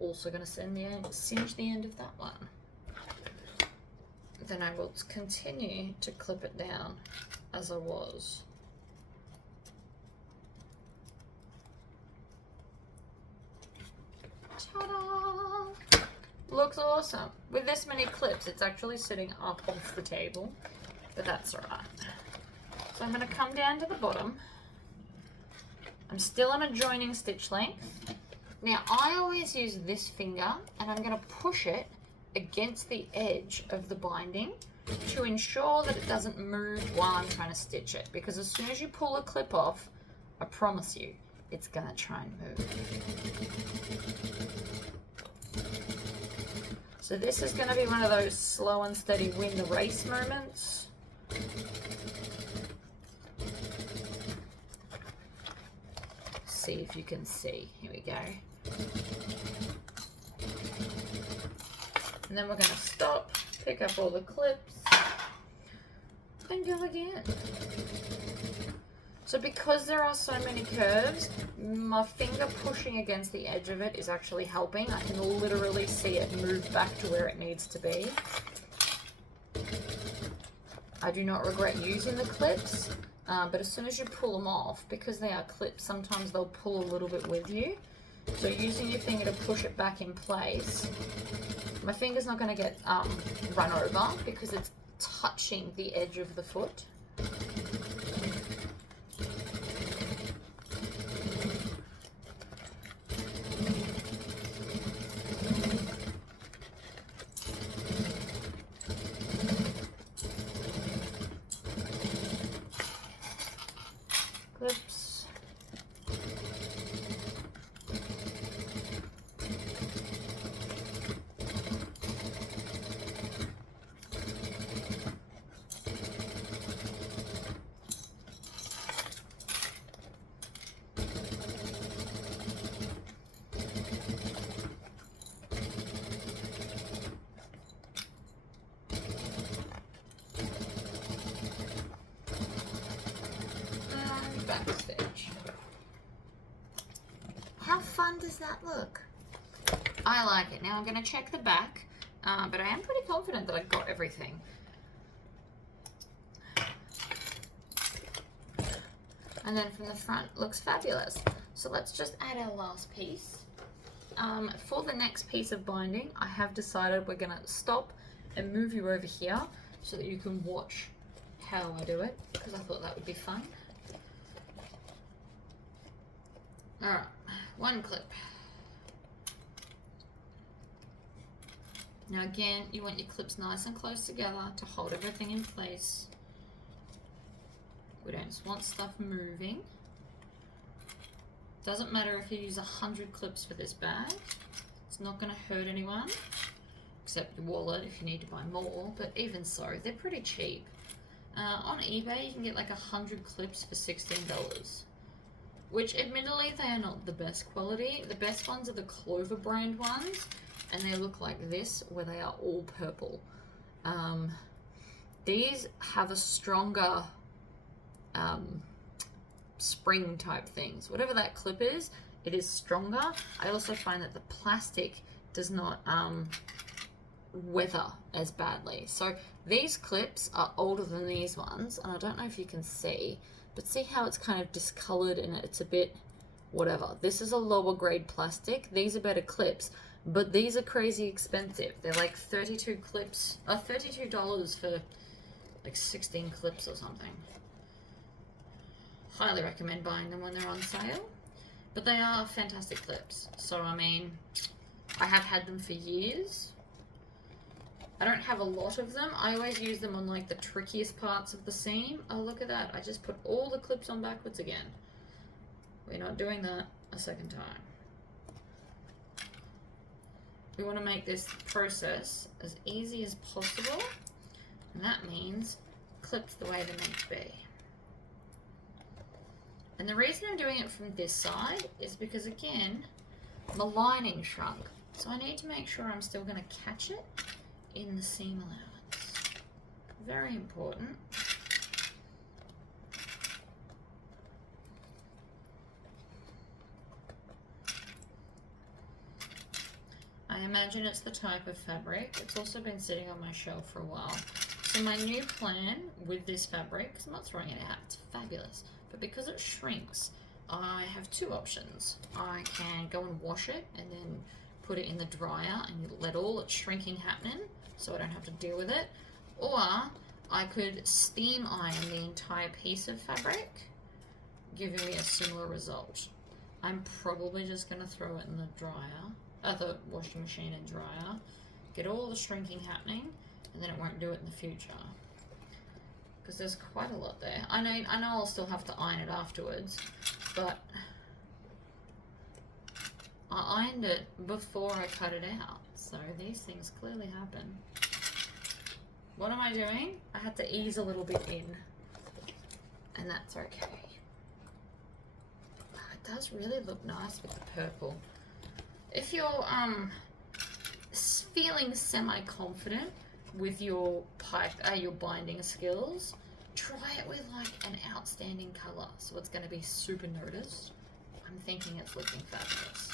Also going to singe the end of that one. Then I will continue to clip it down as I was. Ta-da! Looks awesome. With this many clips, it's actually sitting up off the table, but that's alright. So I'm going to come down to the bottom. I'm still on a joining stitch length. Now I always use this finger and I'm going to push it against the edge of the binding to ensure that it doesn't move while I'm trying to stitch it, because as soon as you pull a clip off, I promise you, it's going to try and move. So this is going to be one of those slow and steady win the race moments. See if you can see. Here we go. And then we're going to stop, pick up all the clips, and go again. So because there are so many curves, my finger pushing against the edge of it is actually helping. I can literally see it move back to where it needs to be. I do not regret using the clips, but as soon as you pull them off, because they are clips, sometimes they'll pull a little bit with you. So using your finger to push it back in place, my finger's not going to get run over because it's touching the edge of the foot. Clips. Backstitch. How fun does that look? I like it. Now I'm going to check the back, but I am pretty confident that I got everything. And then from the front, looks fabulous. So let's just add our last piece. For the next piece of binding, I have decided we're going to stop and move you over here so that you can watch how I do it, because I thought that would be fun. Alright, one clip. Now again, you want your clips nice and close together to hold everything in place. We don't just want stuff moving. Doesn't matter if you use 100 clips for this bag. It's not going to hurt anyone, except your wallet if you need to buy more, but even so, they're pretty cheap. On eBay, you can get like 100 clips for $16. Which admittedly they are not the best quality. The best ones are the Clover brand ones, and they look like this, where they are all purple. These have a stronger spring type things. Whatever that clip is, it is stronger. I also find that the plastic does not weather as badly. So these clips are older than these ones, and I don't know if you can see, but see how it's kind of discolored and it's a bit whatever. This is a lower grade plastic. These are better clips, but these are crazy expensive. They're like 32 clips, $32 for like 16 clips or something. Highly recommend buying them when they're on sale, but they are fantastic clips. So I mean, I have had them for years. I don't have a lot of them. I always use them on like the trickiest parts of the seam. Oh, look at that. I just put all the clips on backwards again. We're not doing that a second time. We want to make this process as easy as possible, and that means clips the way they're meant to be. And the reason I'm doing it from this side is because, again, the lining shrunk. So I need to make sure I'm still going to catch it in the seam allowance. Very important. I imagine it's the type of fabric. It's also been sitting on my shelf for a while. So my new plan with this fabric, because I'm not throwing it out, it's fabulous, but because it shrinks, I have two options. I can go and wash it and then put it in the dryer and let all its shrinking happening so I don't have to deal with it. Or I could steam iron the entire piece of fabric, giving me a similar result. I'm probably just going to throw it in the dryer, the washing machine and dryer, get all the shrinking happening, and then it won't do it in the future. Because there's quite a lot there. I know I'll still have to iron it afterwards, but I ironed it before I cut it out. So these things clearly happen. What am I doing? I had to ease a little bit in, and that's okay. It does really look nice with the purple. If you're feeling semi-confident with your your binding skills, try it with like an outstanding color so it's going to be super noticed. I'm thinking it's looking fabulous.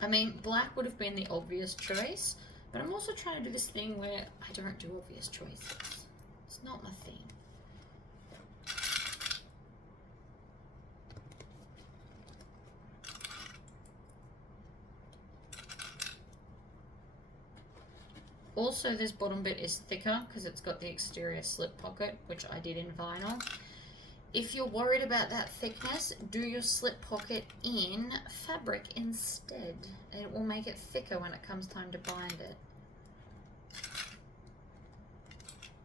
I mean, black would have been the obvious choice, but I'm also trying to do this thing where I don't do obvious choices. It's not my thing. Also, this bottom bit is thicker because it's got the exterior slip pocket, which I did in vinyl. If you're worried about that thickness, do your slip pocket in fabric instead. It will make it thicker when it comes time to bind it.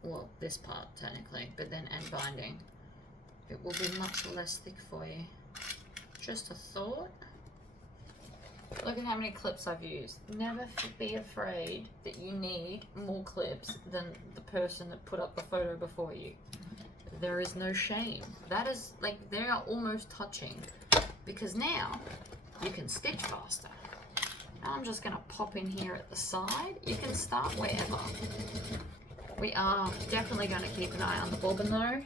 Well, this part technically, but then and binding. It will be much less thick for you. Just a thought. Look at how many clips I've used. Never be afraid that you need more clips than the person that put up the photo before you. There is no shame. That is, like, they are almost touching. Because now, you can stitch faster. Now I'm just going to pop in here at the side. You can start wherever. We are definitely going to keep an eye on the bobbin though.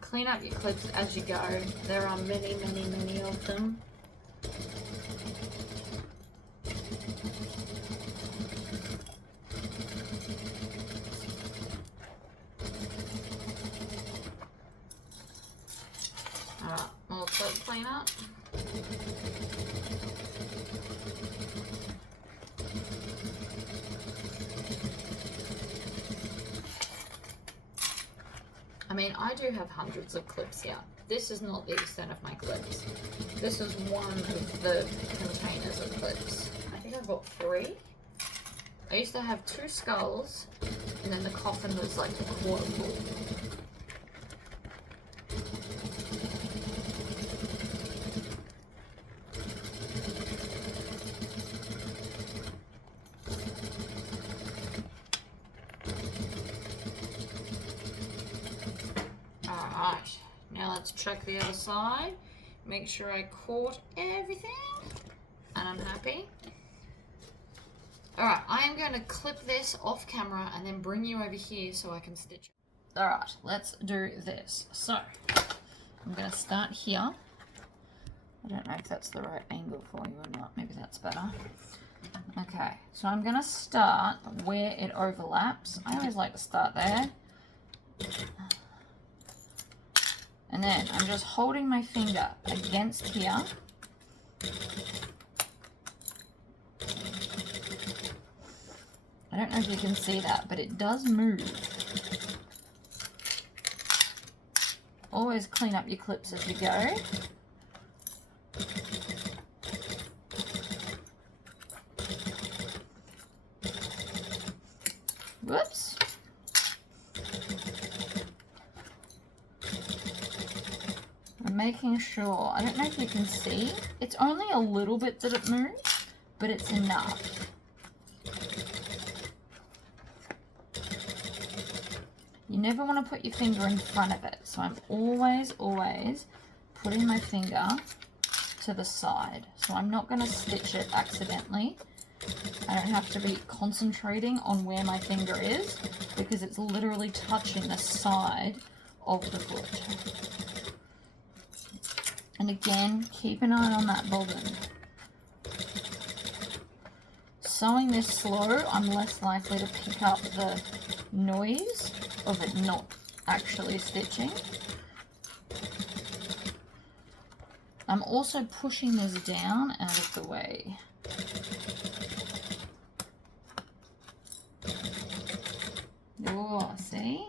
Clean up your clips as you go. There are many, many, many of them. Alright, more clip clean up. I mean, I do have hundreds of clips here. This is not the extent of my clips. This is one of the containers of clips. I think I've got 3. I used to have 2 skulls, and then the coffin was like a quarter full. Alright, now let's check the other side. Make sure I caught everything. And I'm happy. Alright, I am going to clip this off camera and then bring you over here so I can stitch it. Alright, let's do this. So, I'm going to start here. I don't know if that's the right angle for you or not. Maybe that's better. Okay, so I'm going to start where it overlaps. I always like to start there. And then I'm just holding my finger against here. I don't know if you can see that, but it does move. Always clean up your clips as you go. Whoops. I'm making sure, I don't know if you can see, it's only a little bit that it moves, but it's enough. You never want to put your finger in front of it, so I'm always putting my finger to the side. So I'm not going to stitch it accidentally. I don't have to be concentrating on where my finger is because it's literally touching the side of the foot. And again, keep an eye on that bobbin. Sewing this slow, I'm less likely to pick up the noise of it not actually stitching. I'm also pushing this down out of the way. Oh, see?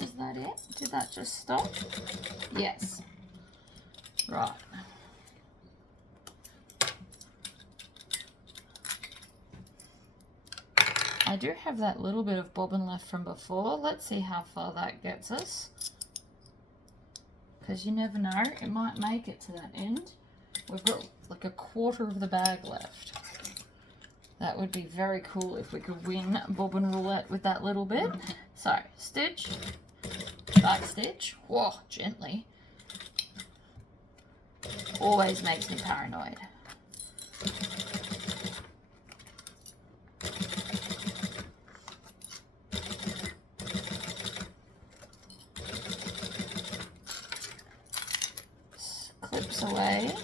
Is that it? Did that just stop? Yes. Right. I do have that little bit of bobbin left from before. Let's see how far that gets us. Because you never know, it might make it to that end. We've got like a quarter of the bag left. That would be very cool if we could win bobbin roulette with that little bit. So, stitch, back stitch, whoa, gently. Always makes me paranoid. Clips away.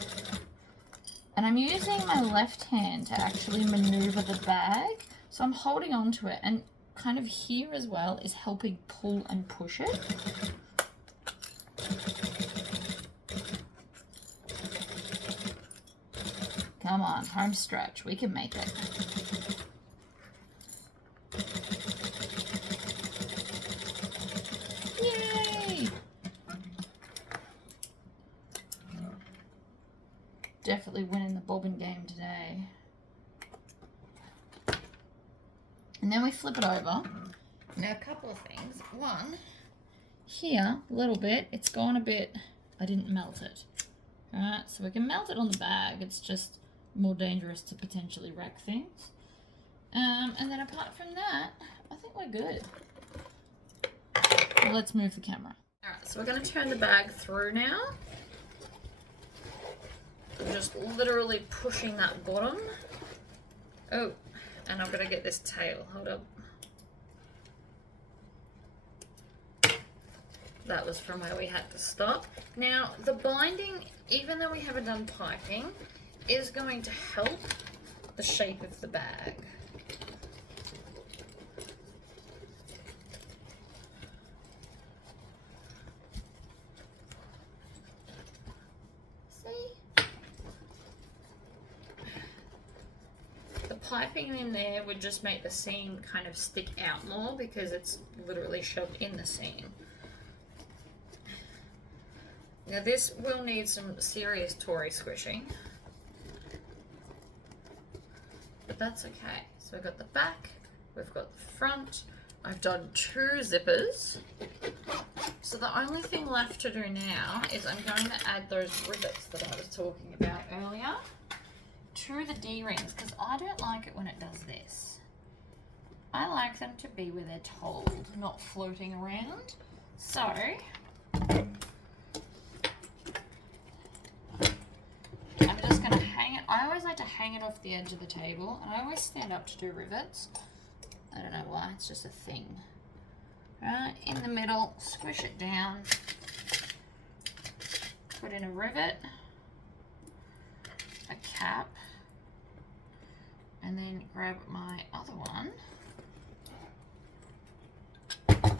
And I'm using my left hand to actually maneuver the bag. So I'm holding on to it, and kind of here as well is helping pull and push it. Come on, home stretch. We can make it. Yay! Definitely winning the bobbin game today. And then we flip it over. Now, a couple of things. One, here, a little bit, it's gone a bit, I didn't melt it. Alright, so we can melt it on the bag. It's just more dangerous to potentially wreck things. And then apart from that, I think we're good. Well, let's move the camera. Alright, so we're going to turn the bag through now. I'm just literally pushing that bottom. Oh, and I've got to get this tail. Hold up. That was from where we had to stop. Now, the binding, even though we haven't done piping, is going to help the shape of the bag. See? The piping in there would just make the seam kind of stick out more because it's literally shoved in the seam. Now this will need some serious Tory squishing, but that's okay. So we've got the back, we've got the front, I've done 2 zippers. So the only thing left to do now is I'm going to add those rivets that I was talking about earlier to the D-rings, because I don't like it when it does this. I like them to be where they're told, not floating around. So I'm just going to hang it. I always like to hang it off the edge of the table, and I always stand up to do rivets. I don't know why, it's just a thing. Right, in the middle, squish it down, put in a rivet, a cap, and then grab my other one.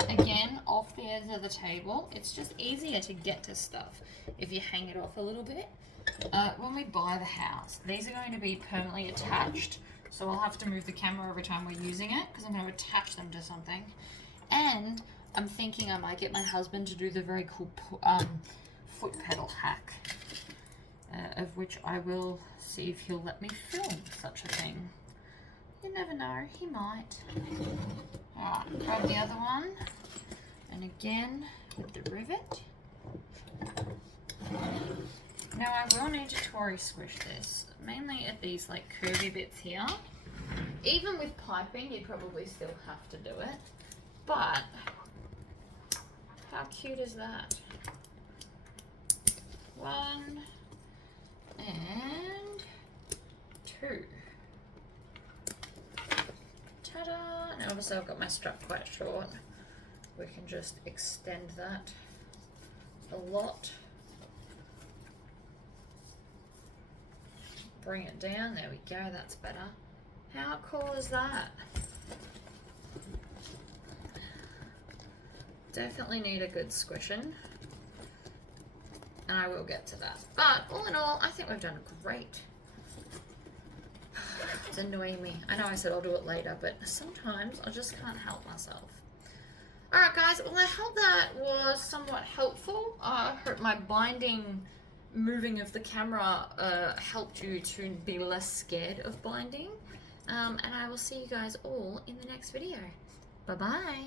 Again, off the edge of the table. It's just easier to get to stuff if you hang it off a little bit. When we buy the house, these are going to be permanently attached, so I'll have to move the camera every time we're using it because I'm going to attach them to something. And I'm thinking I might get my husband to do the very cool foot pedal hack, of which I will see if he'll let me film such a thing. You never know, he might. Alright, grab the other one, and again with the rivet. Now I will need to Tory squish this, mainly at these like curvy bits here. Even with piping, you probably still have to do it, but how cute is that? 1 and 2. Ta-da! Now obviously I've got my strap quite short. We can just extend that a lot. bring it down. There we go, that's better. How cool is that? Definitely need a good squishing. And I will get to that. But all in all, I think we've done great. It's annoying me. I know I said I'll do it later, but sometimes I just can't help myself. Alright guys, well I hope that was somewhat helpful. I hope my blinding moving of the camera helped you to be less scared of blinding. And I will see you guys all in the next video. Bye bye.